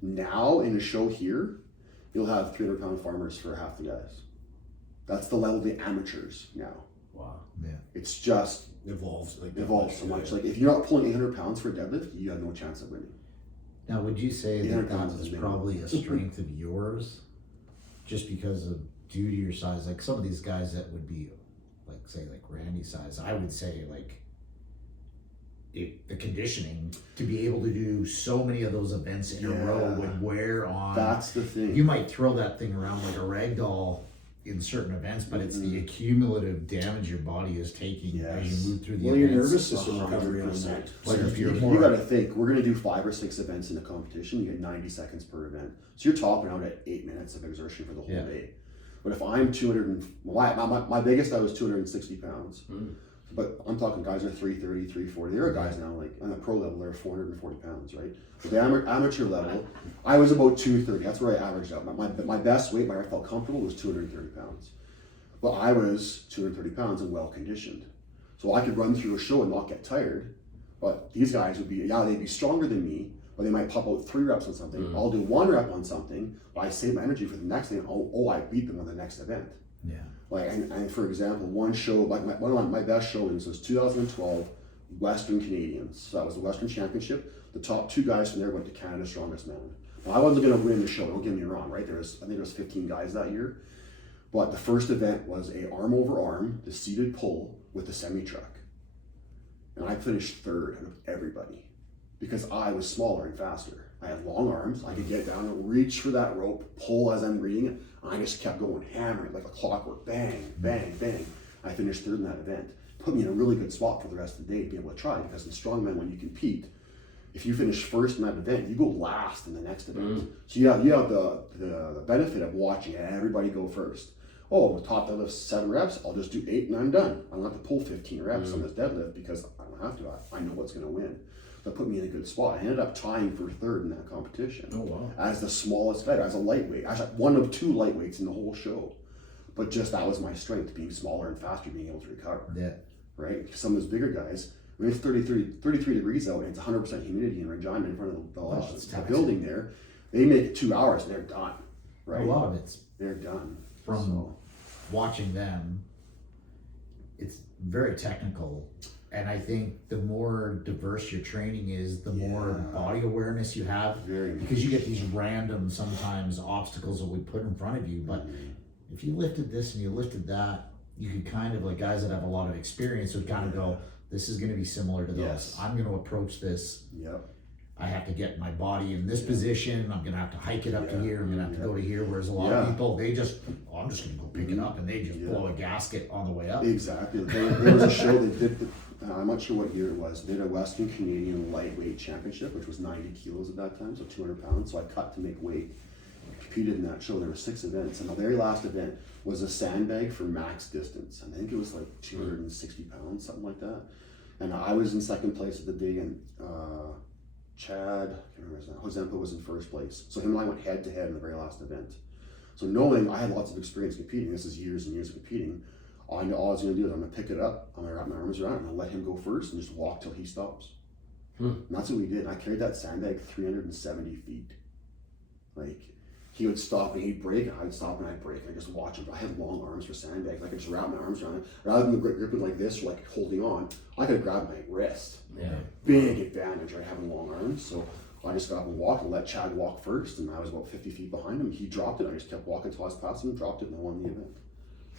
Now in a show here, you'll have 300-pound farmers for half the guys. That's the level of the amateurs now. Wow. Yeah. It's just evolved so much. Like if you're not pulling 800 pounds for a deadlift, you have no chance of winning. Now, would you say that pounds is is probably a strength of yours, just because of due to your size? Like some of these guys that would be, like say like Randy's size, I would say like the conditioning to be able to do so many of those events in a row would wear on. That's the thing. You might throw that thing around like a rag doll in certain events, but it's the accumulative damage your body is taking as you move through the events. Your nervous system recovery on 100%. that. Like if you got to think, we're going to do 5 or 6 events in a competition. You get 90 seconds per event, so you're topping out at 8 minutes of exertion for the whole day. But if I'm 200, my biggest I was 260 pounds. But I'm talking guys are 330, 340. There are guys now, like on the pro level, they're 440 pounds, right? At the amateur level, I was about 230. That's where I averaged out. My best weight, where I felt comfortable, was 230 pounds. But I was 230 pounds and well conditioned. So I could run through a show and not get tired. But these guys would be, they'd be stronger than me, but they might pop out 3 reps on something. I'll do 1 rep on something, but I save my energy for the next thing. I beat them on the next event. Yeah. Like, and for example, one show, one of my best showings was 2012 Western Canadians. So that was the Western Championship. The top 2 guys from there went to Canada's Strongest Man. Now, I wasn't going to win the show, don't get me wrong, right? I think there was 15 guys that year. But the first event was a arm over arm, the seated pull with the semi-truck. And I finished 3rd out of everybody because I was smaller and faster. I had long arms. I could get down and reach for that rope, pull as I'm reading it. I just kept going, hammering like a clockwork, bang, bang, bang. I finished 3rd in that event. Put me in a really good spot for the rest of the day to be able to try, because in strongman, when you compete, if you finish 1st in that event, you go last in the next event. So you have the benefit of watching everybody go first. Oh, the top deadlift 7 reps, I'll just do 8 and I'm done. I don't have to pull 15 reps on this deadlift because I don't have to. I know what's going to win. That put me in a good spot. I ended up tying for 3rd in that competition. Oh, wow. As the smallest fighter, as a lightweight. I was like one of 2 lightweights in the whole show. But just that was my strength, being smaller and faster, being able to recover. Yeah. Right? Because some of those bigger guys, when it's 33 degrees out and it's 100% humidity in Regina in front of the building there, they make it 2 hours and they're done. Right? A lot of it's they're done. From watching them, it's very technical. And I think the more diverse your training is, the more body awareness you have. Because you get these random, sometimes, obstacles that we put in front of you. But if you lifted this and you lifted that, you could kind of, like guys that have a lot of experience would kind of go, this is going to be similar to this. I'm going to approach this. I have to get my body in this position. I'm going to have to hike it up to here. I'm going to have to go to here. Whereas a lot of people, they just, I'm just going to go pick it up, and they just blow a gasket on the way up. Exactly. There was a show they did, I'm not sure what year it was, they did a Western Canadian lightweight championship, which was 90 kilos at that time, so 200 pounds. So I cut to make weight. I competed in that show. There were 6 events, and the very last event was a sandbag for max distance. And I think it was like 260 pounds, something like that. And I was in 2nd place of the day, and Chad, I can't remember his name, Hozempa was in first place. So him and I went head to head in the very last event. So knowing I had lots of experience competing, this is years and years of competing, I know all I was going to do is I'm going to pick it up, I'm going to wrap my arms around it, and I'll let him go first and just walk till he stops. And that's what we did. I carried that sandbag 370 feet. Like, he would stop and he'd break, and I'd stop and I'd break. I just watch him. I had long arms for sandbags. I could just wrap my arms around it. Rather than gripping like this or like holding on, I could grab my wrist. Yeah. Big advantage, right? Having long arms. So I just got up and walked and let Chad walk first, and I was about 50 feet behind him. He dropped it. I just kept walking until I was past him, dropped it, and I won the event.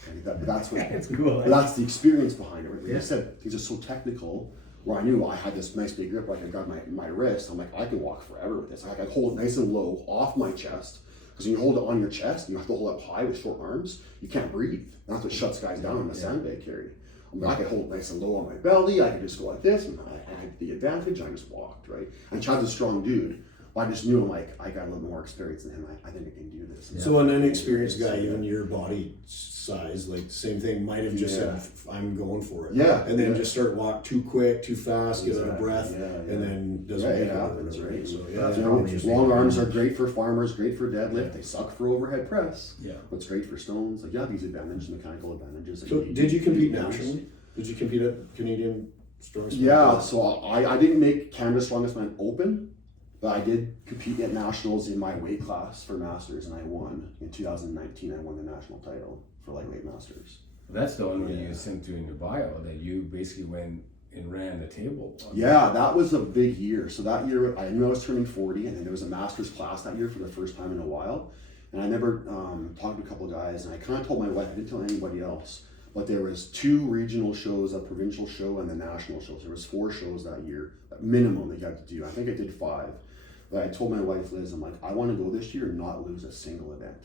And that's what. That's cool. That's the experience behind it. Right? Like I said, things are so technical. Where I knew I had this nice big grip, where I could grab my wrist. I'm like, I can walk forever with this. I could hold it nice and low off my chest. Because when you hold it on your chest, you have to hold it up high with short arms. You can't breathe. That's what shuts guys down on the sandbag carry. I mean, I could hold it nice and low on my belly. I could just go like this, and I had the advantage. I just walked, right? And Chad's a strong dude. I just knew, I'm like, I got a little more experience than him. I think I can do this. And So an inexperienced guy, even your body size, like same thing, might have just said, "I'm going for it." Yeah. And then just start walk too quick, too fast, get out of breath, Yeah, and then doesn't it make it happens, over, right? So That's You probably know, his long big arms are advantage. great for farmers, great for deadlift. They suck for overhead press. Yeah. But it's great for stones. Like, you have these advantages, mechanical advantages. that So you- did you compete you- nationally? Did you compete at Canadian Strongest? Yeah, so I didn't make Canada's Strongest Man Open, but I did compete at nationals in my weight class for masters, and I won. In 2019, I won the national title for lightweight masters. That's the one where you sent to in your bio that you basically went and ran the table. Yeah, that was a big year. So that year, I knew I was turning 40, and then there was a master's class that year for the first time in a while. And I remember talking to a couple of guys, and I kind of told my wife, I didn't tell anybody else, but there was 2 regional shows, a provincial show and the national shows. There was 4 shows that year, minimum that you had to do. I think I did 5. But I told my wife, Liz, I'm like, I want to go this year and not lose a single event.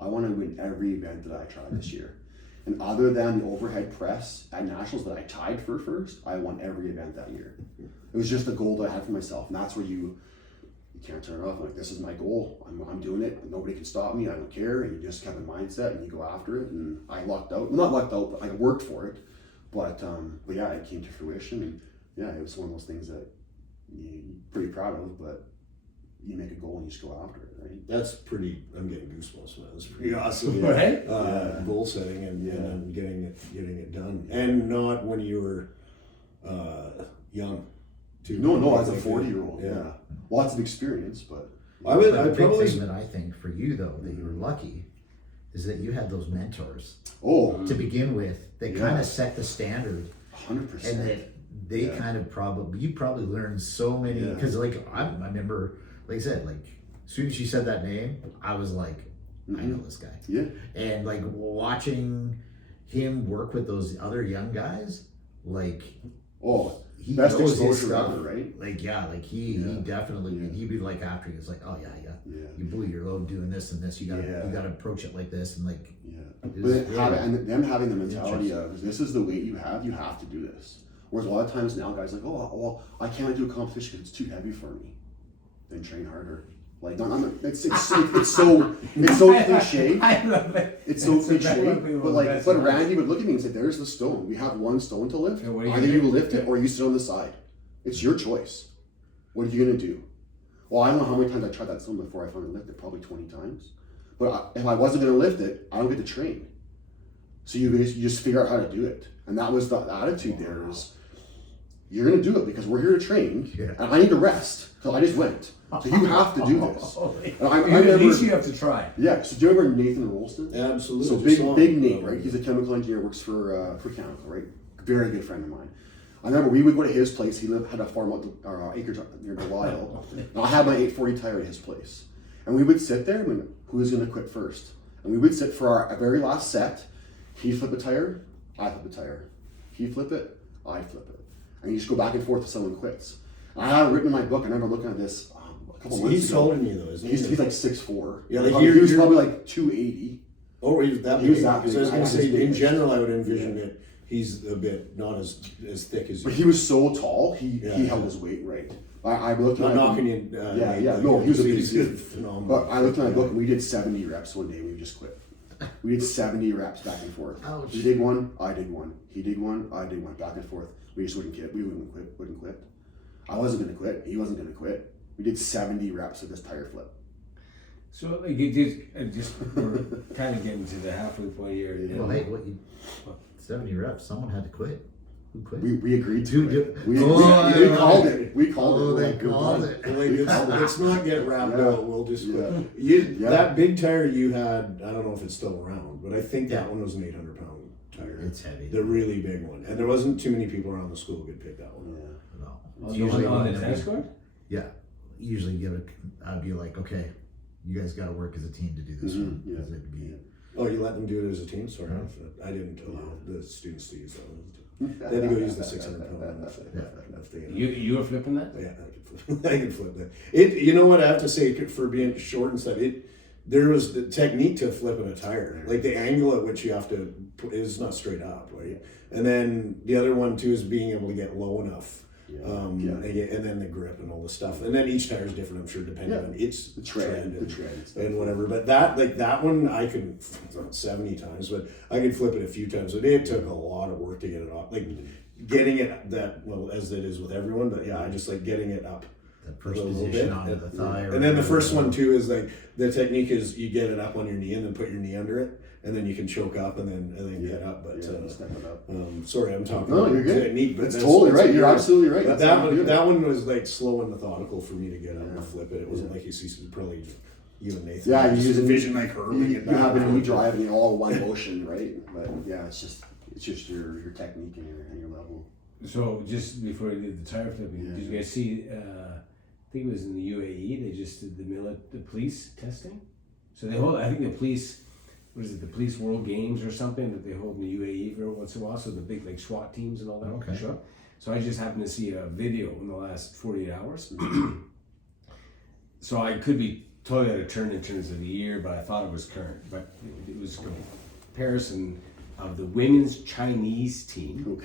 I want to win every event that I try this year. And other than the overhead press at nationals that I tied for first, I won every event that year. It was just a goal that I had for myself, and that's where you can't turn it off. I'm like, this is my goal. I'm doing it. Nobody can stop me. I don't care. And you just have a mindset and you go after it. And I lucked out. Well, not lucked out, but I worked for it. But yeah, it came to fruition. And yeah, it was one of those things that you're pretty proud of, but you make a goal and you just go after it, right? That's pretty. I'm getting goosebumps, man. That's pretty awesome, Right? Goal setting and getting it done, and not when you were young. Too. No, as a Like 40-year-old, yeah. Lots of experience, but I would. But I the big probably. thing that I think for you though that you were lucky is that you had those mentors to begin with. They kind of set the standard, 100%. and that they kind of you probably learned so many because like I remember, like I said, like as soon as you said that name, I was like, I know this guy. Yeah. And like watching him work with those other young guys, like he best knows his exposure stuff. ever, right? Like he definitely he'd be like after you. It's like, oh yeah, you blew your load doing this and this. You gotta approach it like this and like and them having the mentality of this is the weight you have to do this. Whereas a lot of times now guys are like, oh well, I can't do a competition because it's too heavy for me. Then train harder. Like it's so cliche. I love it. It's so cliche. But Randy would look at me and say, "There's the stone. We have one stone to lift. Either you lift it or you sit on the side. It's your choice. What are you gonna do?" Well, I don't know how many times I tried that stone before I finally lifted it. Probably 20 times. But if I wasn't gonna lift it, I don't get to train. So you just figure out how to do it. And that was the attitude there is, you're gonna do it because we're here to train, and I need to rest because I just went. So you have to do this. And I At least you have to try. Yeah. So do you remember Nathan Rolston? Absolutely. So big Nate, right? He's a chemical engineer, works for Chemical, right? Very good friend of mine. I remember we would go to his place. He had a farm out acres near Delisle. And I had my 840 tire at his place, and we would sit there. And who was going to quit first? And we would sit for our very last set. He flip a tire, I flip a tire. He flip it, I flip it, and you just go back and forth until someone quits. And I have it written in my book. I remember looking at this a couple months He's ago. taller than you though, isn't he? He's like 6'4". Yeah, like he was probably like 280. Oh, he was that big. He was that big. So I was going to I say, just in think- general, I would envision that he's a bit not as thick as you. But he was so tall, he held his weight right. I looked at Not my knocking you. No, he was a big he's dude. phenomenal. But I looked at my book and we did 70 reps one day and we just quit. We did 70 reps back and forth. Ouch. He did one, I did one. He did one, I did one, back and forth. We just wouldn't quit. We wouldn't quit. I wasn't going to quit. He wasn't going to quit. We did 70 reps of this tire flip. So like it just we're kind of getting to the halfway point here. You know? Well, hey, 70 reps, someone had to quit. Who quit? We agreed to it. We called it. We called it. They called it. Let's not get wrapped out. We'll just quit. That big tire you had, I don't know if it's still around, but I think that one was an 800-pound tire. It's heavy. The really big one. And there wasn't too many people around the school who could pick that one up. No. It's usually on the tennis court? Yeah. Usually I'd be like, okay, you guys got to work as a team to do this one. Yeah. It'd be, Oh, you let them do it as a team? Sorry, I didn't allow the students to use that one. They had to go use the 600-pound one if they You were flipping that? Yeah, I could flip that. You know what I have to say for being short and stuff. There was the technique to flipping a tire, like the angle at which you have to put is not straight up, right? And then the other one too is being able to get low enough. And then the grip and all the stuff, and then each tire is different. I'm sure depending on its tread and whatever. But that one I could 70 times, but I could flip it a few times. But it took a lot of work to get it up, like getting it as it is with everyone. But I just like getting it up. that first position onto the thigh. And then the first one too is like the technique is you get it up on your knee and then put your knee under it. And then you can choke up and then get up. But step it up. Sorry, I'm talking about you're good. Technique, but that's totally right. You're absolutely right. But that one was like slow and methodical for me to get up and flip it. It wasn't like you see probably you and Nathan. Yeah, you use a vision like hurling it back. You have it and you drive it all one motion, right? But it's just your technique and your level. So just before I did the tire flipping, did you guys see? I think it was in the UAE. They just did the police testing. So they hold. I think the police. What is it, the Police World Games or something that they hold in the UAE every once in a while, so the big like SWAT teams and all that. Okay. Sure. So I just happened to see a video in the last 48 hours. So I could be totally out of turn in terms of the year, but I thought it was current. But it was a comparison of the women's Chinese team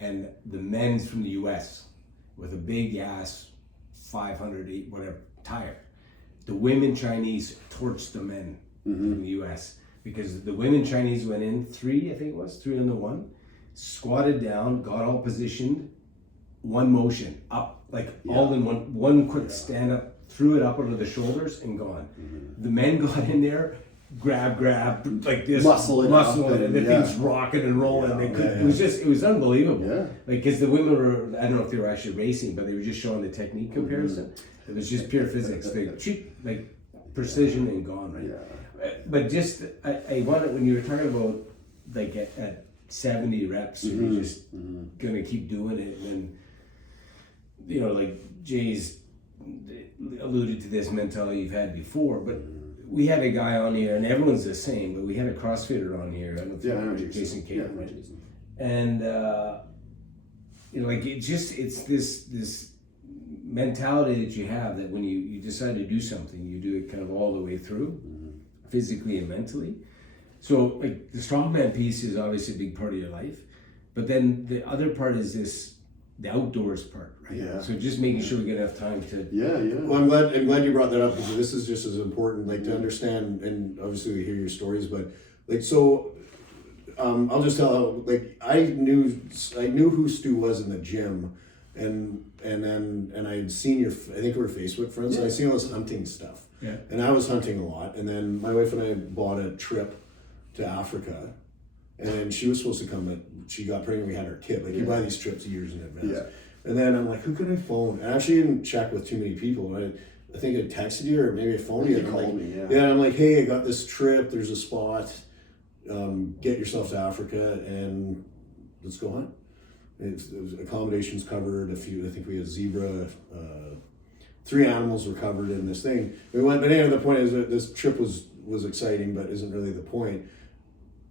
and the men's from the US with a big ass 500 whatever tire. The women Chinese torched the men from the US. Because the women Chinese went in 3 on the 1, squatted down, got all positioned, one motion, up, all in one quick stand up, threw it up under the shoulders and gone. The men got in there, grab, like this, muscle it, the thing's rocking and rolling. It was unbelievable. Yeah. Because the women were, I don't know if they were actually racing, but they were just showing the technique comparison. It was just pure physics. They like precision and gone, right? Yeah. But just, I wanted, when you were talking about like at 70 reps, you're just gonna keep doing it, and then, like Jay's alluded to this mentality you've had before, but we had a guy on here, and everyone's the same, but we had a CrossFitter on here. I don't know if Jason Caton, right? And it's this mentality that you have that when you decide to do something, you do it kind of all the way through. Physically and mentally. So like the strongman piece is obviously a big part of your life, but then the other part is the outdoors part, right? Yeah. So just making sure we get enough time to. Well, I'm glad you brought that up, because this is just as important, like to understand, and obviously we hear your stories, but like so. I'll just tell I knew who Stu was in the gym, and I had seen I think we were Facebook friends, and I seen all this hunting stuff. Yeah. And I was hunting a lot, and then my wife and I bought a trip to Africa, and then she was supposed to come, but she got pregnant. We had our kid. You buy these trips years in advance. Yeah. And then I'm like, who could I phone? And I actually didn't check with too many people. I think I texted you, or maybe I phoned you. You called me. Yeah. I'm like, hey, I got this trip. There's a spot. Get yourself to Africa and let's go hunt. It was accommodations covered. I think we had zebra. 3 animals were covered in this thing. We went, but anyway, the point is that this trip was exciting, but isn't really the point.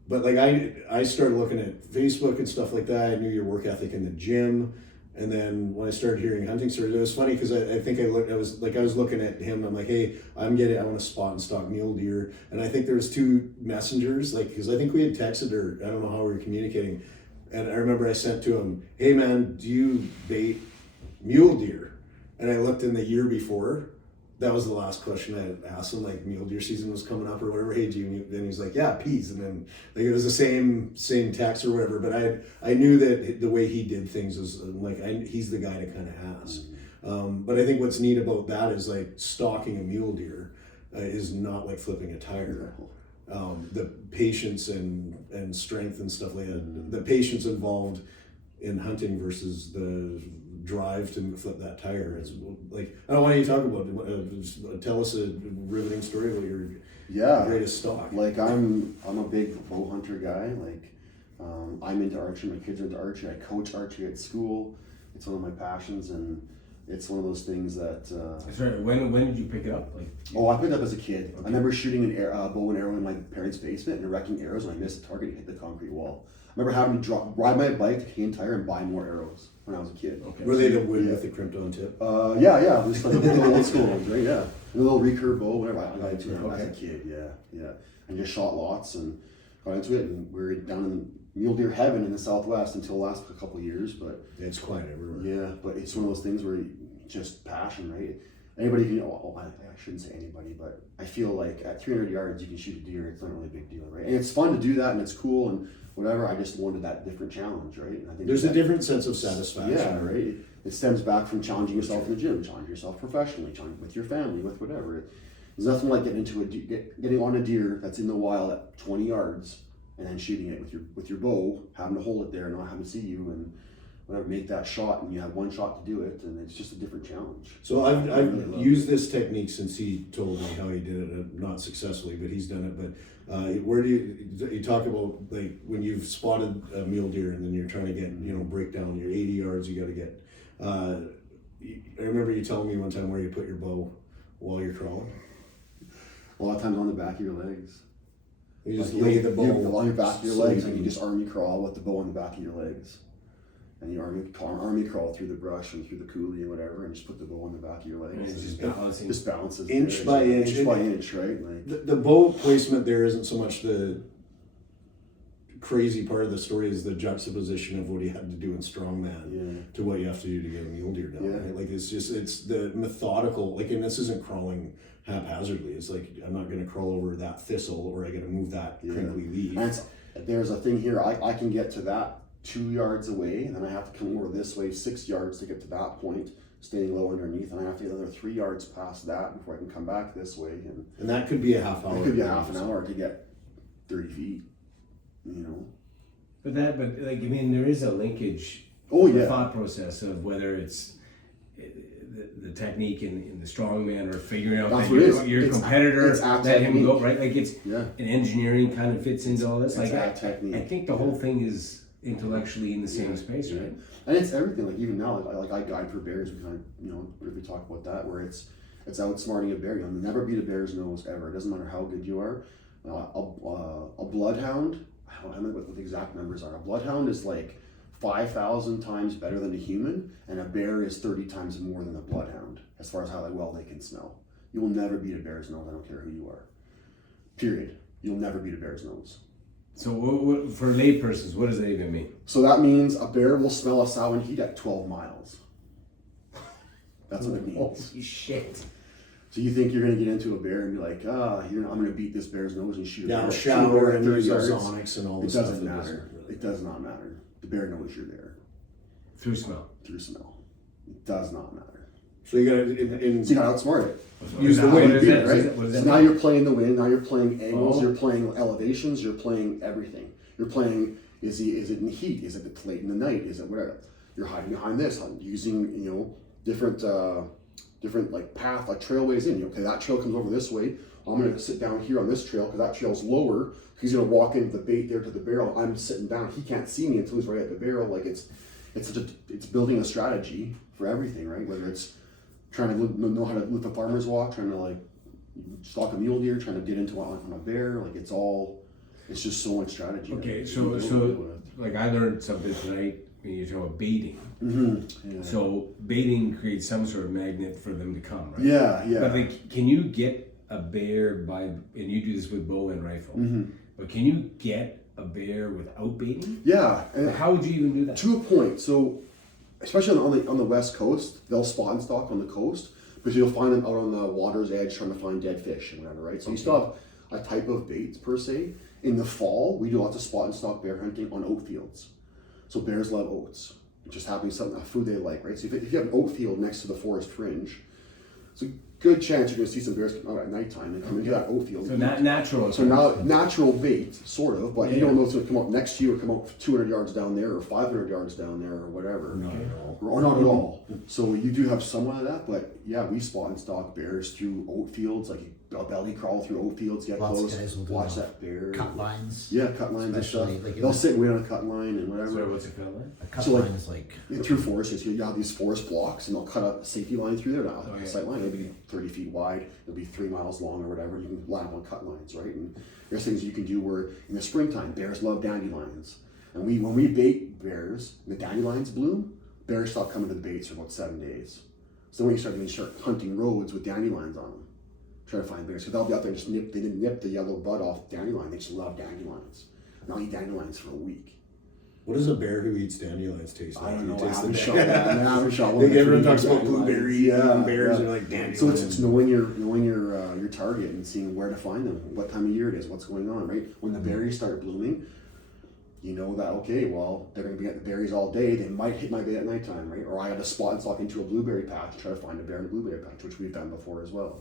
But I started looking at Facebook and stuff like that. I knew your work ethic in the gym, and then when I started hearing hunting stories, it was funny because I was looking at him. And I'm like, hey, I want to spot and stalk mule deer, and I think there was 2 messengers, because I think we had texted, or I don't know how we were communicating, and I remember I sent to him, hey man, do you bait mule deer? And I looked in the year before. That was the last question I had asked him, mule deer season was coming up or whatever. Hey, do you? Then he's like, yeah, peas. And then it was the same text or whatever. But I knew that the way he did things was he's the guy to kind of ask. But I think what's neat about that is like stalking a mule deer is not like flipping a tire. The patience and strength and stuff like that, the patience involved in hunting versus the drive to flip that tire. It's like, I don't want you to talk about tell us a riveting story about your greatest stalk. Like I'm a big bow hunter guy. Like I'm into archery. My kids are into archery. I coach archery at school. It's one of my passions, and it's one of those things that. Sorry, when did you pick it up? Like, I picked it up as a kid. Okay. I remember shooting an bow and arrow in my parents' basement and erecting arrows, and I missed the target and hit the concrete wall. I remember having to ride my bike to Canadian Tire and buy more arrows when I was a kid. Okay. Were they the wood with the crimped on tip? Yeah. Just like the old school ones, right? Yeah. A little recurve bow, whatever. I got into it as a kid. Yeah. And just shot lots and got into it, and we were down in mule deer heaven in the Southwest until the last couple of years. But it's quiet everywhere. Yeah, but it's one of those things where just passion, right? Anybody can, I shouldn't say anybody, but I feel like at 300 yards you can shoot a deer. It's not really a big deal, right? And it's fun to do that, and it's cool and whatever. I just wanted that different challenge, right? And I think there's a different sense of satisfaction. Yeah, right. It stems back from challenging yourself in the gym, challenging yourself professionally, challenging with your family, with whatever. There's nothing like getting on a deer that's in the wild at 20 yards and then shooting it with your bow, having to hold it there, and not having to see you, and whatever, make that shot, and you have one shot to do it, and it's just a different challenge. So I've really used this technique since he told me how he did it, not successfully, but he's done it. But where do you talk about, like, when you've spotted a mule deer and then you're trying to get, break down your 80 yards, you got to get, I remember you telling me one time where you put your bow while you're crawling. A lot of times on the back of your legs. You just lay the bow on your back of your legs, and you just army crawl with the bow on the back of your legs. And you army crawl through the brush and through the coulee and whatever, and just put the bow on the back of your legs. And it's just balancing. Just balances inch by inch, right? Like the bow placement there isn't so much the crazy part of the story is the juxtaposition of what he had to do in strongman to what you have to do to get a mule deer down. Right? Like it's the methodical, like, and this isn't crawling haphazardly. It's like, I'm not going to crawl over that thistle, or I got to move that crinkly leaf. And there's a thing here. I can get to that 2 yards away, and then I have to come over this way 6 yards to get to that point, staying low underneath, and I have to get another 3 yards past that before I can come back this way. And that could be a half hour. It could be a half an hour to get 30 feet. But like, I mean, there is a linkage. The thought process of whether it's the technique in the strongman, or figuring out that your competitor, let him go, right? Like, it's an engineering kind of fits into all this. Like, I think the whole thing is intellectually in the same space, right? And it's everything. Like, even now, like I guide for bears. We kind of, we talk about that, where it's outsmarting a bear. You'll never beat a bear's nose ever. It doesn't matter how good you are. A bloodhound. I don't know what the exact numbers are. A bloodhound is like 5,000 times better than a human, and a bear is 30 times more than a bloodhound as far as how well they can smell. You will never beat a bear's nose. I don't care who you are. Period. You'll never beat a bear's nose. So what, for laypersons, what does that even mean? So that means a bear will smell a sow and heat at 12 miles. That's what it means. Holy shit. So you think you're going to get into a bear and be like, I'm going to beat this bear's nose and shoot a bear. Shower and use ozonics and all this stuff. It doesn't matter. It does not matter. The bear knows you're there. Through smell. It does not matter. So you got to outsmart it. Use the wind, right? So now you're playing the wind. Now you're playing angles. You're playing elevations. You're playing everything. You're playing. Is it in heat? Is it late in the night? Is it whatever? You're hiding behind this. Using different like path, like trailways in. Okay, that trail comes over this way. I'm going to sit down here on this trail because that trail's lower. He's going to walk into the bait there to the barrel. I'm sitting down. He can't see me until he's right at the barrel. Like it's building a strategy for everything, right? Whether it's trying to know how to lift a farmer's walk, trying to like stalk a mule deer, trying to get into on a bear. Like it's just so much strategy. Okay, so like I learned something tonight when you talk about baiting. Mm-hmm. Yeah. So baiting creates some sort of magnet for them to come, right? Yeah. But like, can you get a bear and you do this with bow and rifle, but can you get a bear without baiting? Yeah. And how would you even do that? To a point. So, especially on the West Coast, they'll spot and stalk on the coast, but you'll find them out on the water's edge trying to find dead fish and whatever, right? So you still have a type of bait per se. In the fall, we do lots of spot and stalk bear hunting on oat fields. So bears love oats. just having a food they like, right? So if you have an oat field next to the forest fringe, it's a good chance you're going to see some bears come out at nighttime and come into that oat field. So natural. So now natural bait, sort of, but you don't know if it's going to come out next to you or come out 200 yards down there or 500 yards down there or whatever. Not at all. Or not at all. So you do have somewhat of that, but yeah, we spot and stalk bears through oat fields, like a belly crawl through oat fields, get Lots of close, guys will do watch that bear. cut lines. Yeah, cut lines and stuff. Especially, like, They'll sit and wait on a cut line and Sorry, whatever. what's it called? Then? A cut So, like, line is like Through forests, you have these forest blocks, and they'll cut a safety line through there. Now, yeah. a sight line, it'll be 30 feet wide, it'll be 3 miles long or whatever. You can line up on cut lines, right? And there's things you can do where in the springtime, bears love dandelions. And when we bait bears, and the dandelions bloom, bears stop coming to the baits for about 7 days. So when you start hunting roads with dandelions on them, try to find bears. Because they'll be out there and just nip the yellow bud off dandelion. They just love dandelions. And I'll eat dandelions for a week. What does a bear who eats dandelions taste like? I don't know. Do you I taste haven't the shot that. I haven't shot one. Like everyone talks about Dandelions. blueberry Yeah, bears yeah. are like dandelions. So it's knowing your target and seeing where to find them, what time of year it is, what's going on, right? When the berries start blooming, you know that, okay, well, they're going to be at the berries all day. They might hit my bait at nighttime, right? Or I have a spot and stalk into a blueberry patch to try to find a bear in a blueberry patch, which we've done before as well.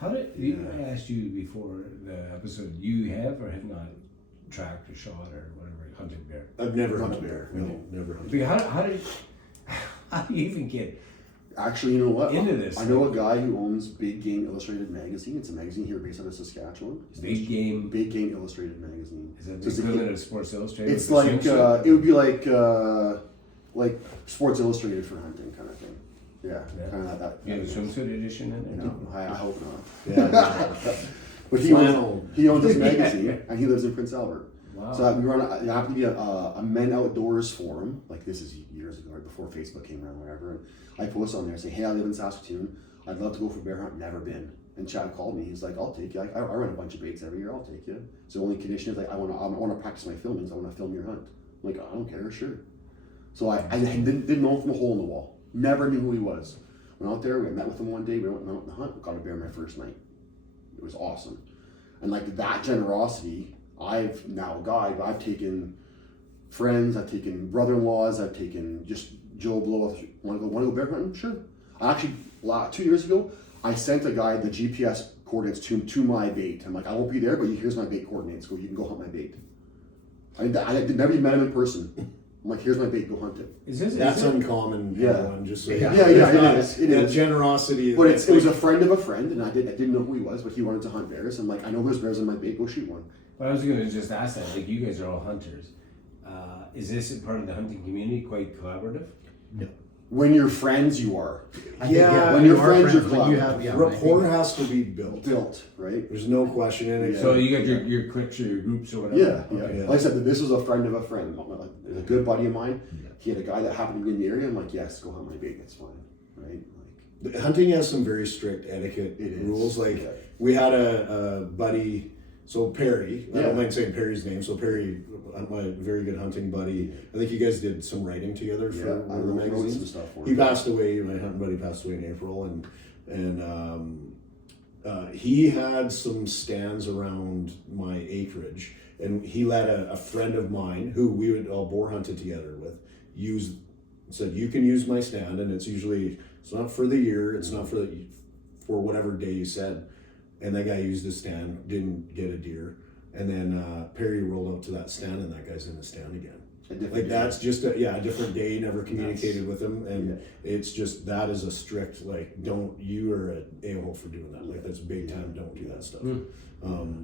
How did I asked you before the episode? You have or have not tracked or shot or whatever hunted bear? I've never Hunted hunted bear. bear. No, never hunted. Because how do you even get Actually, you know what? into this? I know a guy who owns Big Game Illustrated magazine. It's a magazine here based out of Saskatchewan. Big Game. Big Game Illustrated magazine. Is that So the it's a- equivalent of Sports Illustrated? It's with the like swimsuit? it would be like Sports Illustrated for hunting kind of thing. Yeah, Yeah. kind of that. You have a swimsuit edition in it? No, I hope not. Yeah. But Flannel. he owns this magazine and he lives in Prince Albert. Wow. So we run. It happened to be a men outdoors forum. Like this is years ago, right before Facebook came around, whatever. And I post on there saying, "Hey, I live in Saskatoon. I'd love to go for bear hunt. Never been." And Chad called me. He's like, "I'll take you. I run a bunch of baits every year. I'll take you." So the only condition is like I want to practice my filmings. I want to film your hunt. I'm like, I don't care. Sure. So I didn't know him from a hole in the wall. Never knew who he was. Went out there. We met with him one day. We went on the hunt. Got a bear my first night. It was awesome. And like that generosity, I've taken friends, I've taken brother-in-laws, I've taken just Joe Blow. Want to go bear hunting? Sure. I actually 2 years ago, I sent a guy the GPS coordinates to my bait. I'm like, I won't be there, but here's my bait coordinates. You can go hunt my bait. I never even met him in person. I'm like, here's my bait, go hunt it. That's uncommon. Yeah. Everyone, just so Yeah, there's it not is. It that is. generosity. But it was a friend of a friend, and I didn't know who he was, but he wanted to hunt bears. I'm like, I know there's bears in my bait, go shoot one. Well, I was going to just ask that. Like, you guys are all hunters. Is this part of the hunting community quite collaborative? no. When you're friends, you are. I think, Yeah, when you you're are friends, you're when you collaborative. have rapport has to be built. Built, right? There's no question in it. Yeah. So you got your cliques or your groups or whatever? Yeah, yeah. Okay. Yeah. Like I said, this was a friend of a friend. Like, a good buddy of mine. Yeah. He had a guy that happened to be in the area. I'm like, yes, go hunt my bait. That's fine, right? Like, Hunting has some very strict etiquette It is. rules. Like Yeah. we had a buddy, so Perry. I Yeah. don't mind saying Perry's name. So Perry, my very good hunting buddy. I think you guys did some writing together for yeah, one I of the wrote some magazines. stuff for He him. passed away. My hunting buddy passed away in April, and he had some stands around my acreage, and he let a friend of mine who we would all boar hunted together with said, you can use my stand, and it's not for the year, it's not for whatever day you said. And that guy used his stand, didn't get a deer, and then Perry rolled up to that stand, and that guy's in the stand again. A different Like day. that's just a different day. Never communicated with him, and Yeah. it's just that is a strict you are an a-hole for doing that. Like that's big time. Don't do that stuff.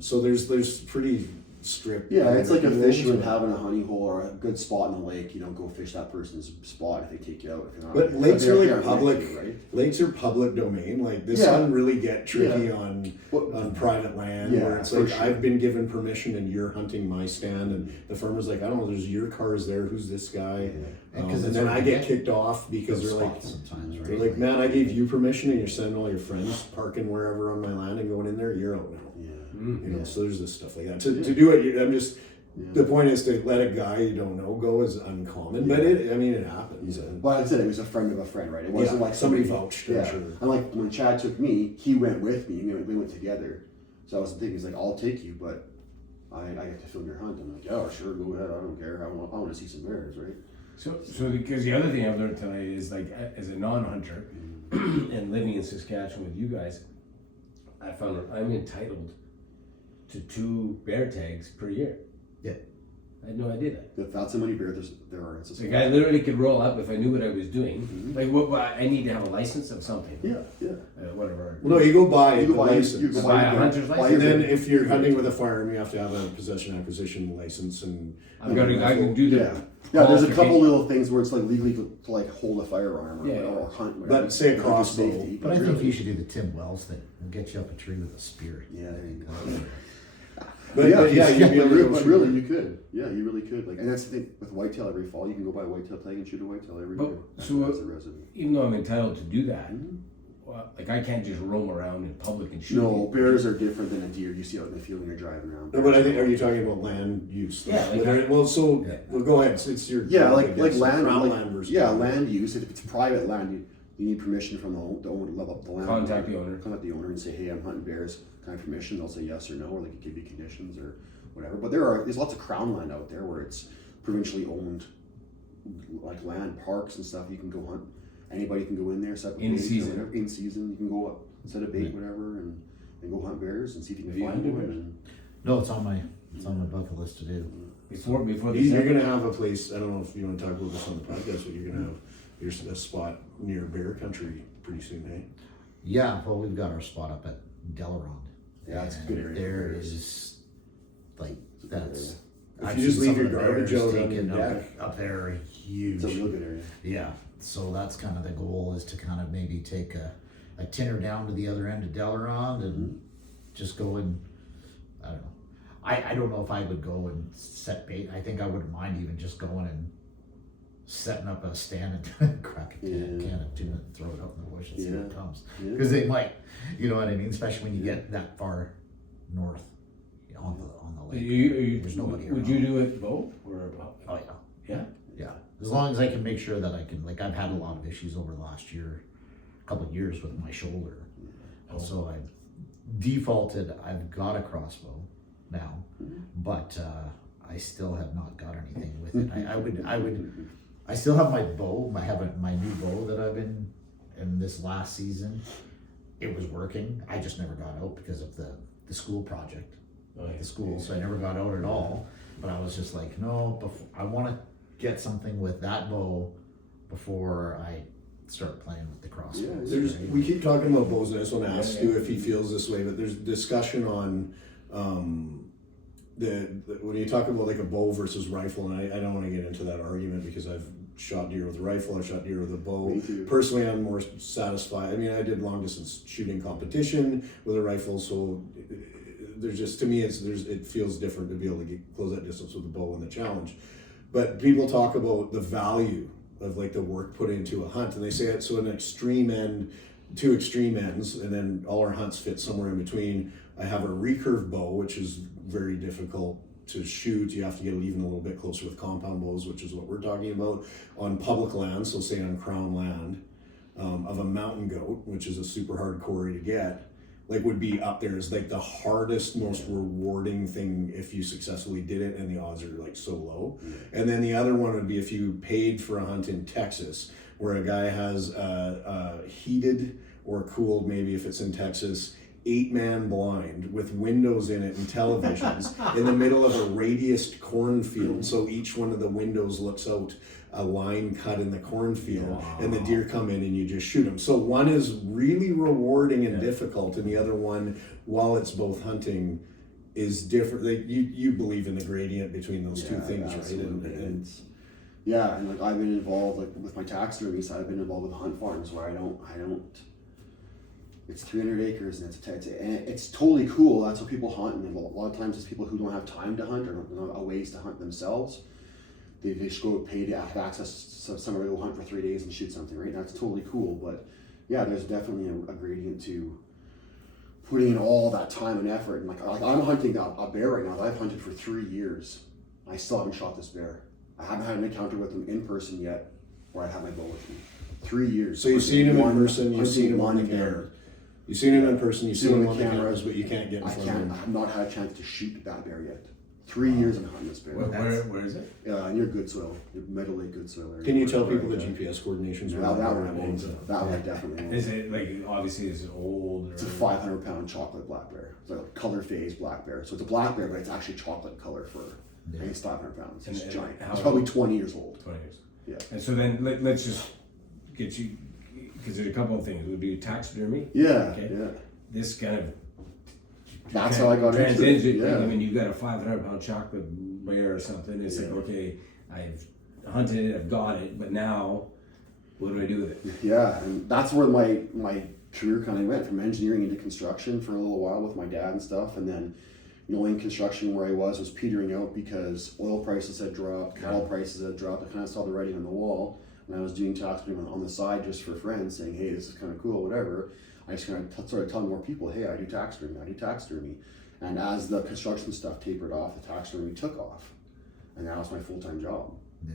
So there's pretty strict. Yeah, it's like a rules, fisherman but- having a honey hole or a good spot in the lake. You don't go fish that person's spot if they take you out. If you're not, But lakes are they're like meant public. to, right? Lakes are public domain. Like this Yeah. doesn't really get tricky Yeah. on Well, private land Yeah, where it's for like sure. I've been given permission and you're hunting my stand, and the farmer's like, I don't know, there's your cars there. Who's this guy? And And then I get kicked off because Those they're like. spots sometimes, right? They're like, man, I gave you permission, and you're sending all your friends parking wherever on my land and going in there. You're out now. Yeah. You know, Yeah. so there's this stuff like that. To do it, I'm just. The point is to let a guy you don't know go is uncommon, but it happens. Yeah. And But like I said, it was a friend of a friend, right? It wasn't like somebody vouched. Yeah. I'm sure. And like when Chad took me, he went with me. We went together. So I was thinking, he's like, I'll take you, but I get to film your hunt. I'm like, oh, sure, go ahead. I don't care. I want to see some bears, right? So because the other thing I've learned tonight is like as a non-hunter and living in Saskatchewan with you guys, I found that I'm entitled to 2 bear tags per year. Yeah. I had no idea that. If that's how many bears there are, it's Like I literally could roll up if I knew what I was doing. Like what I need to have a license of something. yeah. Whatever. Well, no, you go buy You the go buy- license. you go Buy a hunter's license. And then if you're hunting with a firearm, you have to have a possession acquisition license and. I can do the. Yeah, there's a couple qualification. little things where it's like legally to like hold a firearm or, Yeah. or hunt. But whatever. say a Like, crossbow. safety, But I think really- you should do the Tim Wells thing. We'll get you up a tree with a spear. Yeah, there you go. But yeah, you'd be able to go but shoot. really, you could. Yeah, you really could. Like, and that's the thing with whitetail. Every fall, you can go buy a whitetail tag and shoot a whitetail every But- year. so, as a resident. Even though I'm entitled to do that, Mhm. well, like I can't just roam around in public and shoot. No, people. bears are different than a deer you see out in the field when you're driving around. No, but I think, are you talking about land use? though? Yeah, like Whether- well, so, Yeah. well, go ahead, it's your. Yeah, like land, crown like, land versus. yeah, land use. If it's private land, you need permission from the owner, the land. Contact the owner. Contact the owner and say, hey, I'm hunting bears. Can I have permission? They'll say yes or no, or they could give you conditions or whatever. But there's lots of crown land out there where it's provincially owned, like land, parks and stuff. You can go hunt. Anybody can go in there, set up a In bait or season. whatever. In season, you can go up, set a bait, whatever, and go hunt bears and see if you Have can you find hunted one. bears? And, No, it's on my bucket list to do. before the You're summer. gonna have a place, I don't know if you wanna talk about this on the podcast, but you're gonna have a spot near bear country pretty soon, eh? Yeah, well, we've got our spot up at Delarond. Yeah, it's a And good area for There bears. is, like, It's a good that's. If I've you just seen leave some your of the garbage bears out on taken your up- deck. Up there, huge. it's a real good area. Yeah, so that's kind of the goal, is to kind of maybe take a tinner down to the other end of Delarond and just go and, I don't know. I don't know if I would go and set bait. I think I wouldn't mind even just going and setting up a stand and crack a can of tuna and throw it out in the bush and see what Yeah. comes. Yeah. Because they might, you know what I mean? Especially when you get that far north on the lake. There's nobody Would around. you do it both or? Oh yeah. Yeah. Yeah, as long as I can make sure that I can, like, I've had a lot of issues over the last year, couple of years with my shoulder. And so I've defaulted, I've got a crossbow now, but I still have not got anything with it. I still have my bow, my new bow that I've been in this last season. It was working, I just never got out because of the school project at the school, so I never got out at all. But I was just like, no, I want to get something with that bow before I start playing with the crossbows. right? We keep talking about bows, and I just want to ask Stu if he feels this way, but there's discussion on when you talk about like a bow versus rifle, and I don't want to get into that argument because I've shot deer with a rifle, I've shot deer with a bow. Me too. Personally, I'm more satisfied. I mean, I did long distance shooting competition with a rifle, so there's just, to me, it feels different to be able to close that distance with a bow and the challenge. But people talk about the value of like the work put into a hunt, and they say it's so an extreme end, two extreme ends, and then all our hunts fit somewhere in between. I have a recurve bow, which is very difficult to shoot. You have to get it even a little bit closer with compound bows, which is what we're talking about on public land. So say on crown land, of a mountain goat, which is a super hard quarry to get, like would be up there as like the hardest, most rewarding thing if you successfully did it, and the odds are like so low. And then the other one would be if you paid for a hunt in Texas, where a guy has heated or cooled, maybe if it's in Texas, 8-man blind with windows in it and televisions in the middle of a radiused cornfield. So each one of the windows looks out a line cut in the cornfield, and the deer come in and you just shoot them. So one is really rewarding and difficult, and the other one, while it's both hunting, is different. Like you believe in the gradient between those two things, absolutely. right? And Yeah, and like I've been involved, like with my taxidermy side, I've been involved with hunt farms where I don't. It's 300 acres and it's totally cool. That's what people hunt, and a lot of times it's people who don't have time to hunt or don't know ways to hunt themselves. They just go pay to have access to somewhere to go hunt for 3 days and shoot something, right? That's totally cool, but yeah, there's definitely a gradient to putting in all that time and effort. And like I'm hunting a bear right now that I've hunted for 3 years. I still haven't shot this bear. I haven't had an encounter with him in person yet, where I have my bow with me. 3 years. so you've seen him in person, you've seen him on the camera. camera. You've seen him in person, you've Seen seen him him on on the cameras, cameras, but you can't get in I front of can't. him. I have not had a chance to shoot that bear yet. 3 years in a harness bear. Where is it? Near Goodswell, Meadow Lake Goodswell area. Can you tell people the GPS coordinations? Yeah, that one I won't. That one I definitely won't. Is it like obviously is it old? Or... It's a 500-pound chocolate black bear. It's like a color phase black bear. So it's a black bear, but it's actually chocolate color fur. Yeah. And it's 500 pounds. It's And giant. how- It's probably 20 years old. 20 years. Yeah. And so then let's just get you, because there's a couple of things. It would be taxidermy. Yeah. Okay. Yeah. This kind of That's how I got into it. transition. Yeah. When you've got a 500-pound chocolate bear or something, it's like, Yeah. okay, I've hunted it, I've got it, but now what do I do with it? Yeah, and that's where my career kind of went, from engineering into construction for a little while with my dad and stuff, and then knowing construction where I was petering out because oil prices had dropped, cattle prices had dropped. I kind of saw the writing on the wall, and I was doing taxidermy on the side just for friends, saying, hey, this is kind of cool, whatever. I just kind of started telling more people, hey, I do taxidermy. And as the construction stuff tapered off, the taxidermy took off, and now it's my full-time job. Yeah.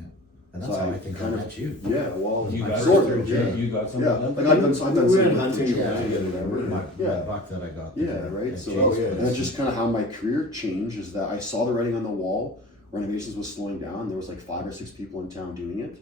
And that's So how I I think I kind of- met you. Yeah, well, You I got sort it. of, yeah. You got something. Yeah, done? like I've done We some went hunting yeah, together, whatever. My Yeah. buck that I got. Yeah, today. right. It So changed yeah. and that's just kind of how my career changed. Is that I saw the writing on the wall. Renovations was slowing down. There was like 5 or 6 people in town doing it,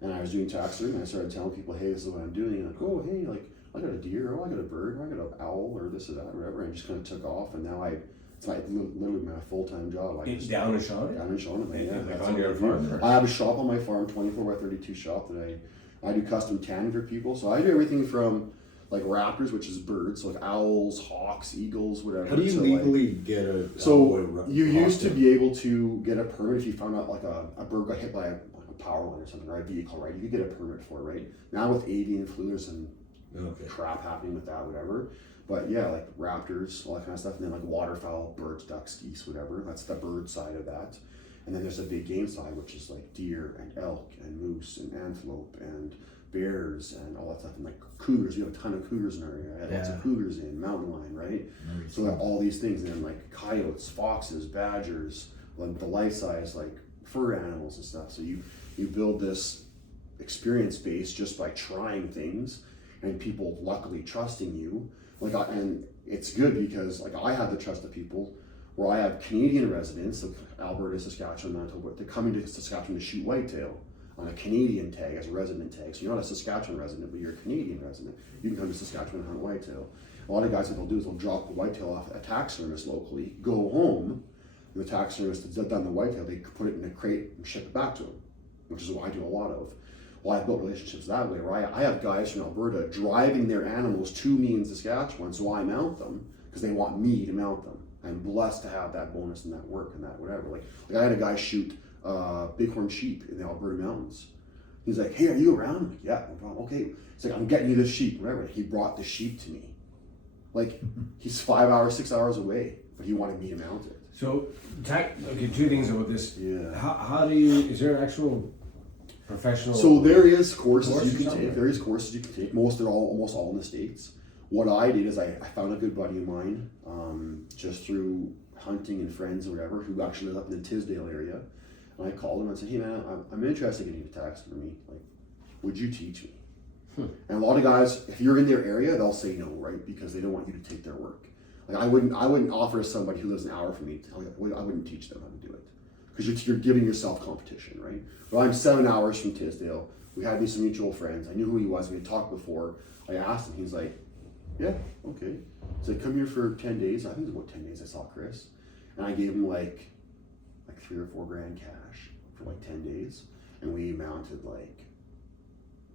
and I was doing taxidermy. And I started telling people, "Hey, this is what I'm doing." And like, "Oh, hey, like I got a deer. Oh, I got a bird. Or I got an owl, or this or that, or whatever." And I just kind of took off, and now it's like literally my full-time job. I just Down in Shawnee? down in Shawnee, yeah. Like That's on what your I do. farm? I have a shop on my farm, 24/32 shop that I do custom tanning for people. So I do everything from like raptors, which is birds, so like owls, hawks, eagles, whatever. How do you So, like, legally get a? so you used to be able to get a permit if you found out like a bird got hit by a power line or something, or a vehicle, right? You could get a permit for it, right? Now with avian flu, there's some Okay. crap happening with that, whatever. But yeah, like raptors, all that kind of stuff, and then like waterfowl, birds, ducks, geese, whatever. That's the bird side of that. And then there's a big game side, which is like deer and elk and moose and antelope and bears and all that stuff. And like cougars, we have a ton of cougars in our area. I had lots of Yeah. cougars in, mountain lion, right? So we have all these things, and then like coyotes, foxes, badgers, like the life size, like fur animals and stuff. So you build this experience base just by trying things, and people luckily trusting you. And it's good because like I have the trust of people where I have Canadian residents of Alberta, Saskatchewan, Manitoba. They're coming to Saskatchewan to shoot whitetail on a Canadian tag as a resident tag. So you're not a Saskatchewan resident, but you're a Canadian resident. You can come to Saskatchewan and hunt whitetail. A lot of guys, what they'll do is they'll drop the whitetail off at a taxidermist locally, go home, and the taxidermist that's done the whitetail, they put it in a crate and ship it back to them, which is what I do a lot of. Well, I've built relationships that way, where I have guys from Alberta driving their animals to me in Saskatchewan, so I mount them because they want me to mount them. I'm blessed to have that bonus and that work and that whatever. Like I had a guy shoot bighorn sheep in the Alberta mountains. He's like, "Hey, are you around?" I'm like, "Yeah, no problem." Okay, he's like, "I'm getting you this sheep," whatever. He brought the sheep to me. Like he's 5 hours, 6 hours away, but he wanted me to mount it. So, okay, 2 things about this. Yeah. How do you? Is there an actual professional? So there is courses Courses you can somewhere? take. There is courses you can take. Almost all in the States. What I did is I found a good buddy of mine, just through hunting and friends or whatever, who actually lives up in the Tisdale area. And I called him and said, "Hey man, I'm interested in getting into taxidermy. Like, would you teach me?" And a lot of guys, if you're in their area, they'll say no, right? Because they don't want you to take their work. Like I wouldn't offer to somebody who lives an hour from me. I wouldn't teach them how to do it because you're giving yourself competition, right? Well, I'm 7 hours from Tisdale. We had some mutual friends. I knew who he was. We had talked before. I asked him. He's like, "Yeah, okay." So I come here for 10 days. I think it was about 10 days I saw Chris. And I gave him like $3 or $4 grand cash for like 10 days. And we mounted like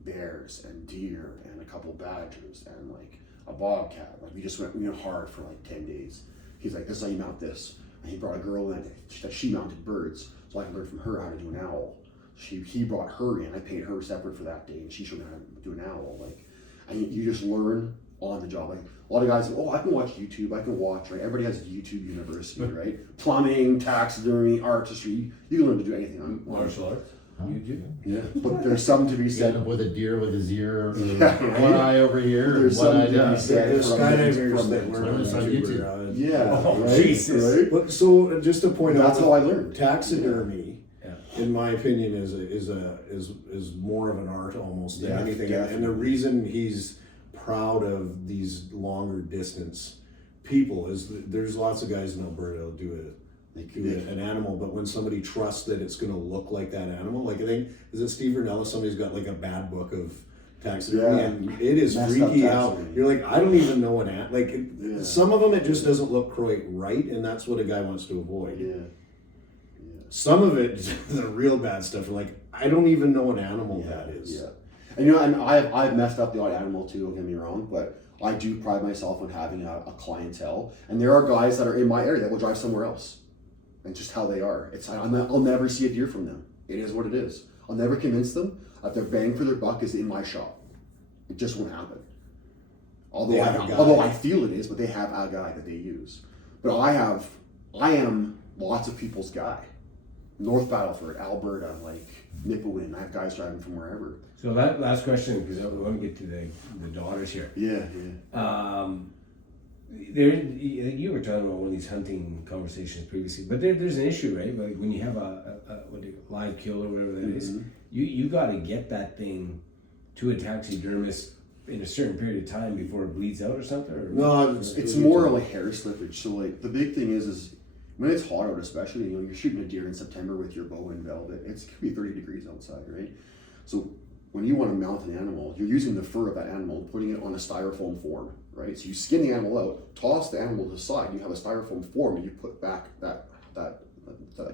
bears and deer and a couple badgers and like a bobcat. Like we went hard for like 10 days. He's like, "This is how you mount this." And he brought a girl in that she mounted birds. So I could learn from her how to do an owl. He brought her in. I paid her separate for that day, and she showed me how to do an owl. Like, and you just learn on the job. Like a lot of guys, "Oh, I can watch YouTube. I can watch." Right? Everybody has a YouTube university, right? Plumbing, taxidermy, artistry. You can learn to do anything on martial arts. You do. Yeah, but there's something to be You said. end up with a deer with his ear, Yeah, right. one eye over here, and There's one eye something to down. be said. There's from skydivers that the- learn It's on on YouTube. Yeah, Oh, right? Jesus. Right? But so just to point out, That's how I learned. taxidermy, Yeah. in my opinion, is more of an art almost than Yeah, anything. And the definitely. reason he's proud of these longer distance people is that there's lots of guys in Alberta who'll do an animal, but when somebody trusts that it's going to look like that animal, like I think, is it Steve Vernella, somebody's got like a bad book of taxidermy, and it is Messed up freaky how taxidermy. you're like, I don't even know some of them it just doesn't look quite right, and that's what a guy wants to avoid. Yeah. Some of it, the real bad stuff, you're like, I don't even know what animal that is. Yeah. And you know, and I've messed up the odd animal too, don't get me wrong, but I do pride myself on having a clientele. And there are guys that are in my area that will drive somewhere else. And just how they are. I'll never see a deer from them. It is what it is. I'll never convince them that their bang for their buck is in my shop. It just won't happen. Although I feel it is, but they have a guy that they use. But I am lots of people's guy. North Battleford, Alberta, like Nipawin. I have guys driving from wherever. So that last question, because I want to get to the daughters here. Yeah. You were talking about one of these hunting conversations previously, but there's an issue, right? Like when you have a live kill or whatever that is, you got to get that thing to a taxidermist in a certain period of time before it bleeds out or something. Or No, it's more like hair slippage. So like the big thing is when it's hot out, especially, you know, you're shooting a deer in September with your bow and velvet. It could be 30 degrees outside, right? So when you want to mount an animal, you're using the fur of that animal, putting it on a styrofoam form, right? So you skin the animal out, toss the animal to the side, you have a styrofoam form, and you put back that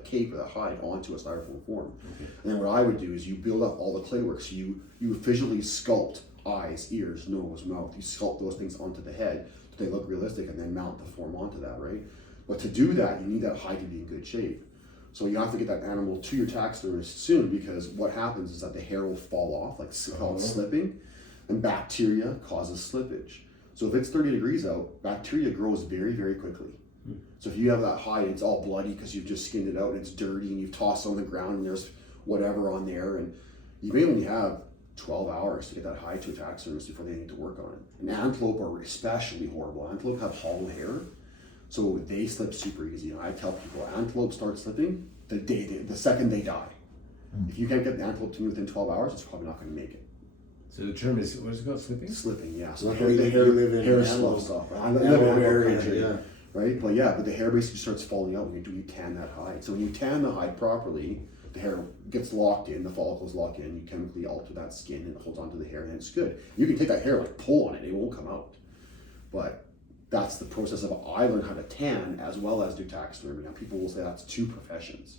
cape or the hide onto a styrofoam form. Okay. And then what I would do is you build up all the clay work. So you visually sculpt eyes, ears, nose, mouth. You sculpt those things onto the head so they look realistic, and then mount the form onto that, right? But to do that, you need that hide to be in good shape. So you have to get that animal to your taxidermist soon, because what happens is that the hair will fall off, like called slipping, and bacteria causes slippage. So if it's 30 degrees out, bacteria grows very, very quickly. So if you have that hide, it's all bloody because you've just skinned it out and it's dirty and you've tossed it on the ground and there's whatever on there, and you may only have 12 hours to get that hide to a taxidermist before they need to work on it. And antelope are especially horrible. Antelope have hollow hair, so they slip super easy. And I tell people, antelope start slipping the second they die. If you can't get the antelope to me within 12 hours, it's probably not going to make it. So the term is, what is it called, slipping? Slipping, yeah. So Luckily the hair sloughs off. I live in a country, right? But the hair basically starts falling out when you tan that hide. So when you tan the hide properly, the hair gets locked in, the follicles lock in, you chemically alter that skin and it holds onto the hair, and it's good. You can take that hair, like pull on it, it won't come out. But that's the process of I learned how to tan as well as do taxidermy. Now people will say that's two professions.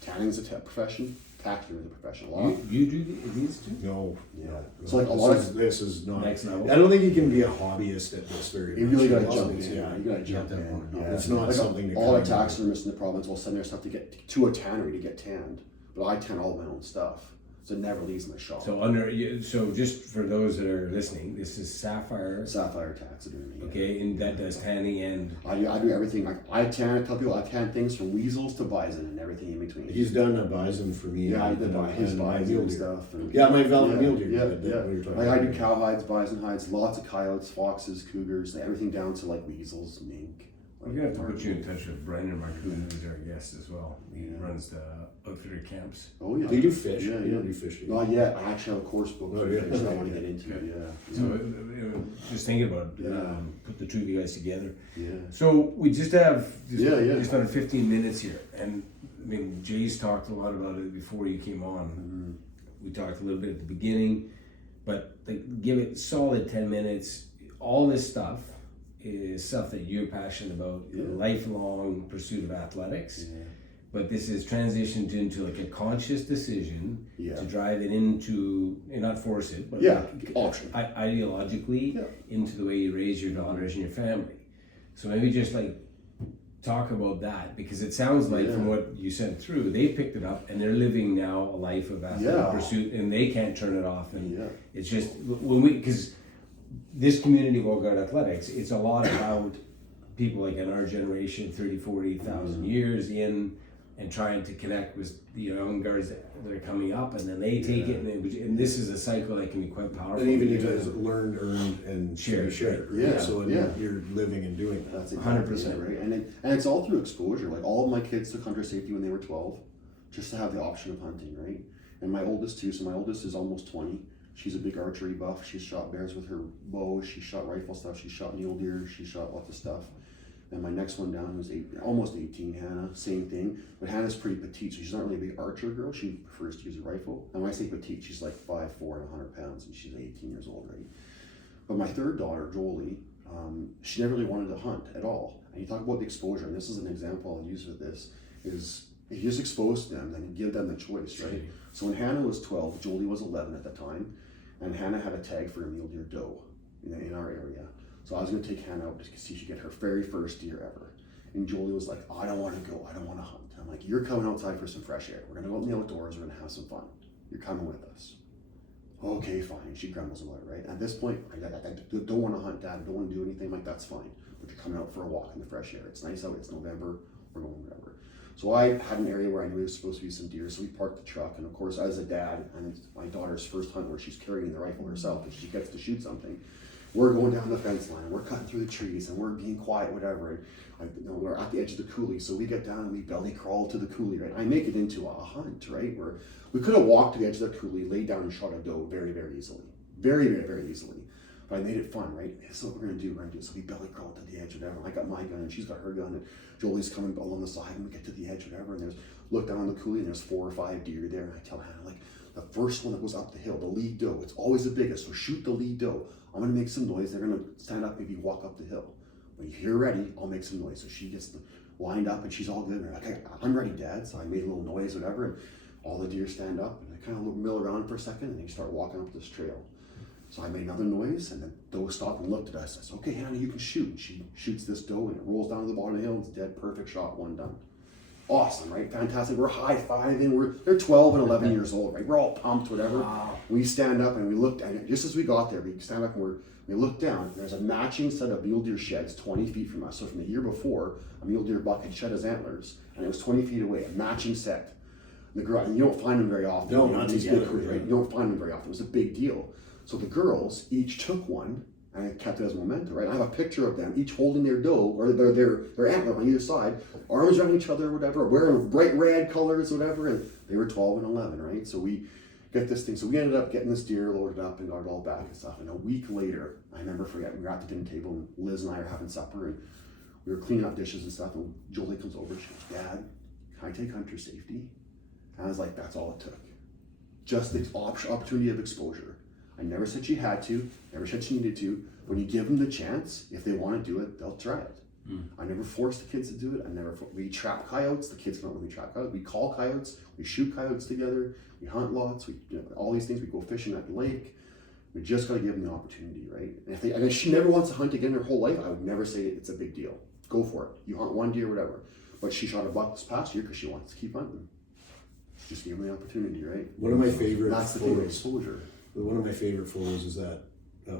Tanning is a profession, taxidermy is a profession. You do these two? No. Yeah. No. So like this is not. Next level. I don't think you can be a hobbyist at this very You much. really gotta jump in. Yeah. You gotta jump in. Yeah. It's not like something. All the taxidermists in the province will send their stuff to get to a tannery to get tanned, but I tan all my own stuff, so it never leaves my shop. So just for those that are listening, this is Sapphire Taxidermy. Okay, and that does tanning and I do everything. Like I tell people I tan things from weasels to bison and everything in between. He's done a bison for me. Yeah, I did his bison and deer. stuff. And My velvet mule deer. Yeah. Like I do cow hides, bison hides, lots of coyotes, foxes, cougars, everything down to like weasels, mink. we're gonna have to put you in touch with Brendan Marcoon, who's our guest as well. He runs the outfitter camps. Oh yeah. Do you do fish? Yeah, You don't do fish. Not yet. I actually have a course book for yeah. fish that I want to get into. Okay. Yeah. So just thinking about put the two of you guys together. Yeah. So we just have just under 15 minutes here, and I mean Jay's talked a lot about it before you came on. Mm-hmm. We talked a little bit at the beginning, but like, give it solid 10 minutes. All this stuff is stuff that you're passionate about, a lifelong pursuit of athletics. Yeah. But this is transitioned into like a conscious decision to drive it into, and not force it, but option. Ideologically into the way you raise your daughters and your family. So maybe just like talk about that, because it sounds like from what you sent through, they picked it up and they're living now a life of athletic pursuit, and they can't turn it off. And it's just because this community of OGA Athletics, it's a lot about people like in our generation, 30, 40,000 years in, and trying to connect with the young guards that are coming up, and then they take it, and this is a cycle that can be quite powerful. And even you guys learned, earned, and share. Yeah. So you're living and doing that. That's exactly 100%. Right. And it's all through exposure. Like all of my kids took hunter safety when they were 12, just to have the option of hunting, right? And my oldest too. So my oldest is almost 20. She's a big archery buff. She's shot bears with her bow. She shot rifle stuff. She shot mule deer. She shot lots of stuff. And my next one down was almost 18, Hannah, same thing. But Hannah's pretty petite, so she's not really a big archer girl. She prefers to use a rifle. And when I say petite, she's like 5'4" and 100 pounds, and she's 18 years old, right? But my third daughter, Jolie, she never really wanted to hunt at all. And you talk about the exposure, and this is an example I'll use with this, is if you just expose them, then you give them the choice, right? So when Hannah was 12, Jolie was 11 at the time, and Hannah had a tag for a mule deer doe in our area. So I was going to take Hannah out to see if she get her very first deer ever. And Jolie was like, I don't want to go. I don't want to hunt. I'm like, you're coming outside for some fresh air. We're going to go out in the outdoors. We're going to have some fun. You're coming with us. Okay, fine. She grumbles about it, right? At this point, I don't want to hunt, Dad. I don't want to do anything. Like, that's fine. But you're coming out for a walk in the fresh air. It's nice out. It's November. We're going whatever. So I had an area where I knew there was supposed to be some deer. So we parked the truck. And of course, as a dad, and it's my daughter's first hunt where she's carrying the rifle herself and she gets to shoot something. We're going down the fence line, we're cutting through the trees, and we're being quiet, whatever. And we're at the edge of the coulee, so we get down and we belly crawl to the coulee, right? I make it into a hunt, right? Where we could have walked to the edge of the coulee, laid down and shot a doe very, very easily. Very, very, very easily. But I made it fun, right? This is what we're gonna do. So we belly crawl to the edge, whatever. I got my gun and she's got her gun, and Jolie's coming along the side, and we get to the edge, whatever. And look down on the coulee, and there's 4 or 5 deer there. And I tell Hannah, like, the first one that goes up the hill, the lead doe, it's always the biggest. So shoot the lead doe. I'm gonna make some noise. They're gonna stand up, maybe walk up the hill. When you're ready, I'll make some noise. So she gets lined up and she's all good. And like, okay, I'm ready, Dad. So I made a little noise, whatever. And all the deer stand up and they kind of mill around for a second and they start walking up this trail. So I made another noise and the doe stopped and looked at us. I said, okay, Hannah, you can shoot. And she shoots this doe and it rolls down to the bottom of the hill. It's dead, perfect shot, one done. Awesome, right? Fantastic. We're high-fiving. They're 12 and 11 years old, right? We're all pumped, whatever. Wow. We stand up and we looked, and just as we got there, we stand up and we look down. And there's a matching set of mule deer sheds 20 feet from us. So from the year before, a mule deer buck had shed his antlers, and it was 20 feet away, a matching set. And you don't find them very often. No, not together. Right? You don't find them very often. It was a big deal. So the girls each took one, and I kept it as memento, right? I have a picture of them, each holding their doe, or their antler on either side, arms around each other, whatever, wearing bright red colors, whatever, and they were 12 and 11, right? So we get this thing. So we ended up getting this deer loaded up and got it all back and stuff. And a week later, I remember forgetting, we were at the dinner table, and Liz and I are having supper, and we were cleaning up dishes and stuff, and Jolie comes over, she goes, Dad, can I take hunter safety? And I was like, that's all it took. Just the opportunity of exposure. I never said she had to, never said she needed to. When you give them the chance, if they want to do it, they'll try it. I never forced the kids to do it. We trap coyotes. The kids don't really trap coyotes. We call coyotes. We shoot coyotes together. We hunt lots. All these things. We go fishing at the lake. We just got to give them the opportunity, right? And if she never wants to hunt again her whole life, I would never say it's a big deal. Go for it. You hunt one deer, whatever. But she shot a buck this past year because she wants to keep hunting. Just give them the opportunity, right? One of my favorite That's the thing, exposure. One of my favorite photos is that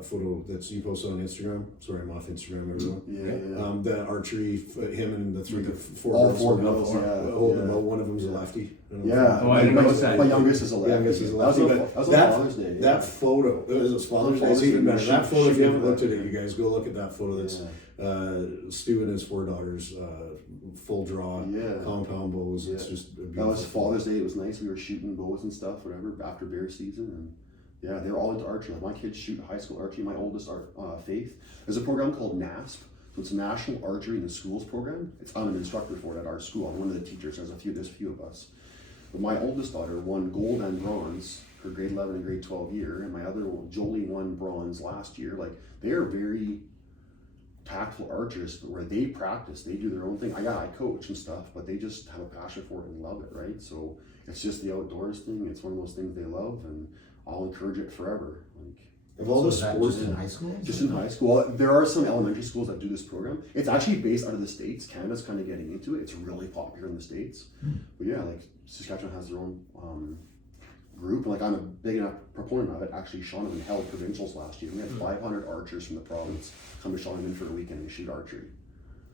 photo that you posted on Instagram. Sorry, I'm off Instagram, everyone. Yeah. The archery, him and the four all girls four girls, holding them out. One of them's a lefty. Yeah. Oh, I didn't notice that. My youngest is a lefty. That was on Father's Day. That photo, it was Father's Day. It's even better. That photo, if you haven't looked at it, you guys go look at that photo. That's Stu and his 4 daughters, full draw, compound bows. It's just a beautiful. That was Father's Day. It was nice. We were shooting bows and stuff, whatever, after bear season, and yeah, they're all into archery. My kids shoot high school archery. My oldest, Faith, there's a program called NASP. So it's National Archery in the Schools program. I'm an instructor for it at our school. I'm one of the teachers. There's a few of us. But my oldest daughter won gold and bronze her grade 11 and grade 12 year, and my other one, Jolie, won bronze last year. Like, they are very tactful archers where they practice, they do their own thing. I coach and stuff, but they just have a passion for it and love it, right? So it's just the outdoors thing. It's one of those things they love, and I'll encourage it forever. Of all the sports just in high school? Just in high school. There are some elementary schools that do this program. It's actually based out of the States. Canada's kind of getting into it. It's really popular in the States. But yeah, like Saskatchewan has their own group. Like, I'm a big enough proponent of it. Actually, Shaunavon held provincials last year. We had 500 archers from the province come to Shaunavon for a weekend and shoot archery.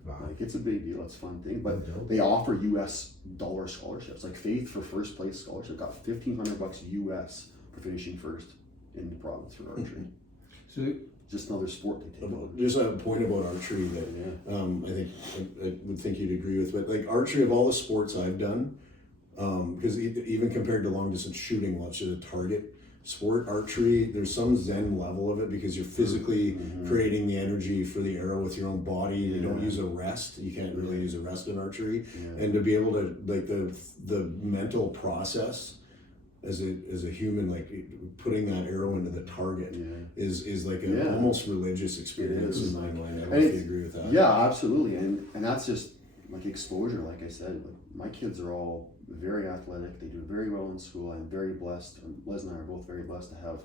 Wow. Like, it's a big deal. It's a fun thing. But they offer US dollar scholarships. Like, Faith for first place scholarship got $1,500 US for finishing first in the province for archery. So just another sport they take on. Just a point about archery that I would think you'd agree with, but like archery, of all the sports I've done, because even compared to long distance shooting, let's just a target, sport, archery, there's some zen level of it because you're physically creating the energy for the arrow with your own body. You don't use a rest. You can't really use a rest in archery. And to be able to, like, the mental process as a human, like putting that arrow into the target is like an almost religious experience in my mind. I don't know if you agree with that. Yeah, absolutely. And that's just like exposure. Like I said, like, my kids are all very athletic. They do very well in school. I'm very blessed. Liz and I are both very blessed to have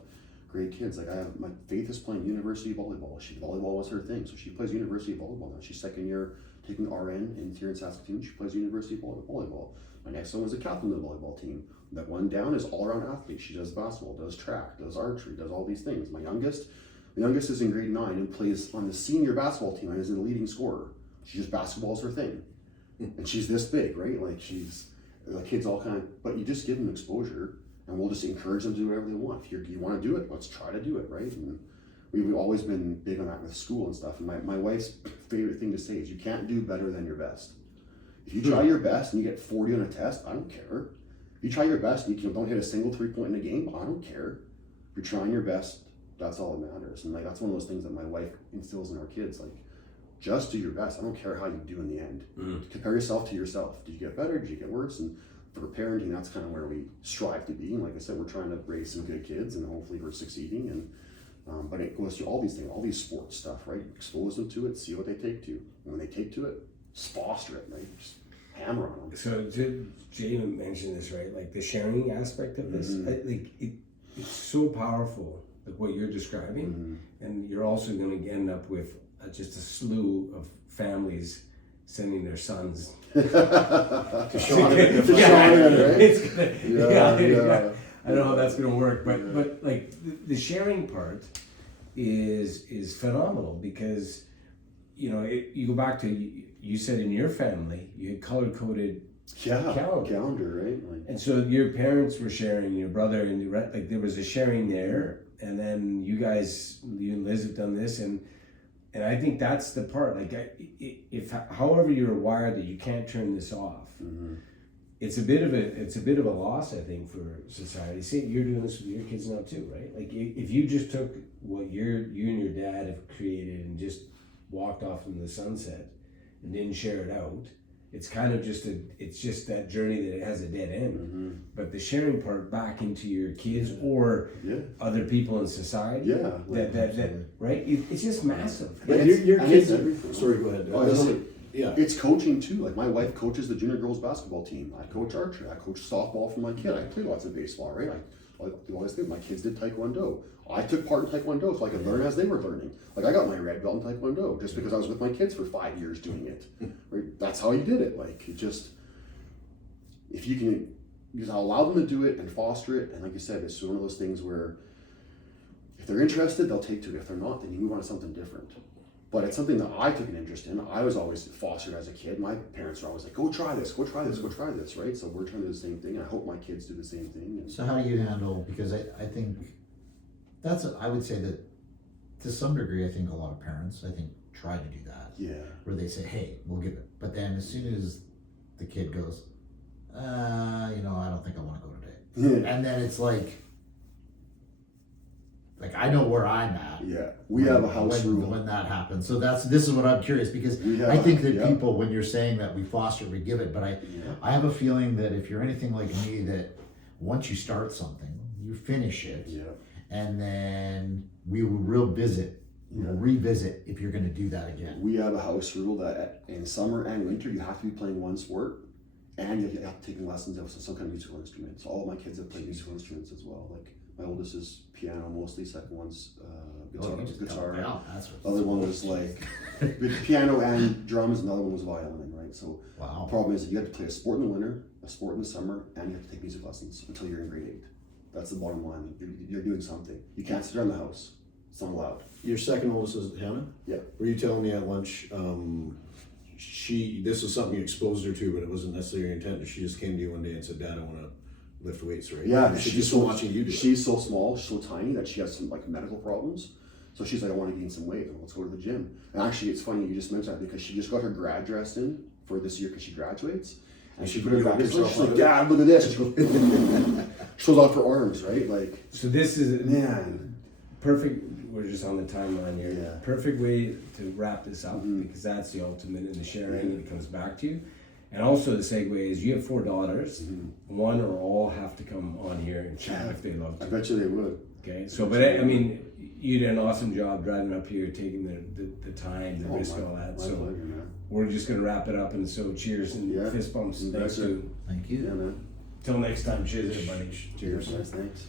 great kids. Like, my Faith is playing university volleyball. Volleyball was her thing, so she plays university volleyball now. She's second year taking RN here in Saskatoon. She plays university volleyball. My next one was a captain of the volleyball team. That one down is all around athlete. She does basketball, does track, does archery, does all these things. The youngest is in grade 9 and plays on the senior basketball team and is the leading scorer. She just basketball's her thing, and she's this big, right? Like, the kids all kind of, but you just give them exposure, and we'll just encourage them to do whatever they want. If you want to do it, let's try to do it, right? And we've always been big on that with school and stuff. And my wife's favorite thing to say is, you can't do better than your best. If you try your best and you get 40 on a test, I don't care. If you try your best and you don't hit a single 3-point in a game, I don't care. If you're trying your best, that's all that matters. And like, that's one of those things that my wife instills in our kids. Like, just do your best. I don't care how you do in the end. Compare yourself to yourself. Did you get better? Did you get worse? And for parenting, that's kind of where we strive to be. And like I said, we're trying to raise some good kids, and hopefully we're succeeding. And but it goes through all these things, all these sports stuff, right? Expose them to it, see what they take to. And when they take to it, just foster it, right? Just hammer on them. So Jay mentioned this, right? Like the sharing aspect of this, it's so powerful, like what you're describing, and you're also going to end up with just a slew of families sending their sons to Sean. I don't know how that's going to work, but like the sharing part is phenomenal, because you know you go back to, you said in your family you had color-coded calendar, right? Like, and so your parents were sharing, your brother, and like there was a sharing there, and then you and Liz have done this, and I think that's the part. Like, if however you're wired that you can't turn this off, it's a bit of a loss, I think, for society. See, you're doing this with your kids now too, right? Like, if you just took what you and your dad have created and just walked off into the sunset and didn't share it out, it's kind of just that journey that it has a dead end. But the sharing part back into your kids or other people in society, that right? It's just massive. Yeah, your kids. Sorry, go ahead. It's coaching too. Like, my wife coaches the junior girls basketball team. I coach archery. I coach softball for my kid. I play lots of baseball, right? I do all these things. My kids did Tae Kwon Do. I took part in Tae Kwon Do so I could learn as they were learning. Like, I got my red belt in Tae Kwon Do just because I was with my kids for 5 years doing it. Right? That's how you did it. Like, it just, if you can just allow them to do it and foster it, and like you said, it's one of those things where if they're interested, they'll take to it. If they're not, then you move on to something different. But it's something that I took an interest in. I was always fostered as a kid. My parents were always like, go try this, go try this, go try this, right? So we're trying to do the same thing. I hope my kids do the same thing. And so how do you handle, because I think I would say that to some degree, I think a lot of parents, I think, try to do that. Yeah. Where they say, hey, we'll give it. But then as soon as the kid goes, I don't think I want to go today. And then it's like I know where I'm at. Yeah, we have a house rule when that happens. So this is what I'm curious, because I think that people, when you're saying that we foster, we give it, but I have a feeling that if you're anything like me, that once you start something, you finish it, and then we will revisit if you're going to do that again. We have a house rule that in summer and winter you have to be playing one sport, and you have to take lessons of some kind of musical instrument. So all of my kids have played musical instruments as well. Like, my oldest is piano mostly, second one's guitar. The other one was like piano and drums, and the other one was violin, right? So the problem is that you have to play a sport in the winter, a sport in the summer, and you have to take music lessons until you're in grade 8. That's the bottom line. You're doing something. You can't sit around the house. It's not allowed. Your second oldest is Hannah? Yeah. Were you telling me at lunch, this was something you exposed her to, but it wasn't necessarily your intent. She just came to you one day and said, Dad, I want to lift weights, right? Yeah, she's so watching you do it. She's so small, so tiny that she has some like medical problems. So she's like, I want to gain some weight. Let's go to the gym. And actually, it's funny you just mentioned that, because she just got her grad dress in for this year because she graduates. And she put her grad dress on. She's like, Dad, look at this. shows off her arms, right? Like, So this is man, perfect. We're just on the timeline here. Yeah. Perfect way to wrap this up because that's the ultimate in the sharing and it comes back to you. And also the segue is you have 4 daughters. One or all have to come on here and chat if they love I to. bet you they would. Okay. So, but I mean, you did an awesome job driving up here, taking the time, the risk, all that. My So pleasure, man. we're just gonna wrap it up. And so cheers and Yeah. fist bumps. You Thanks. betcha. To Thank you. Yeah, man. till next time. Cheers, everybody. Cheers, guys. Thanks.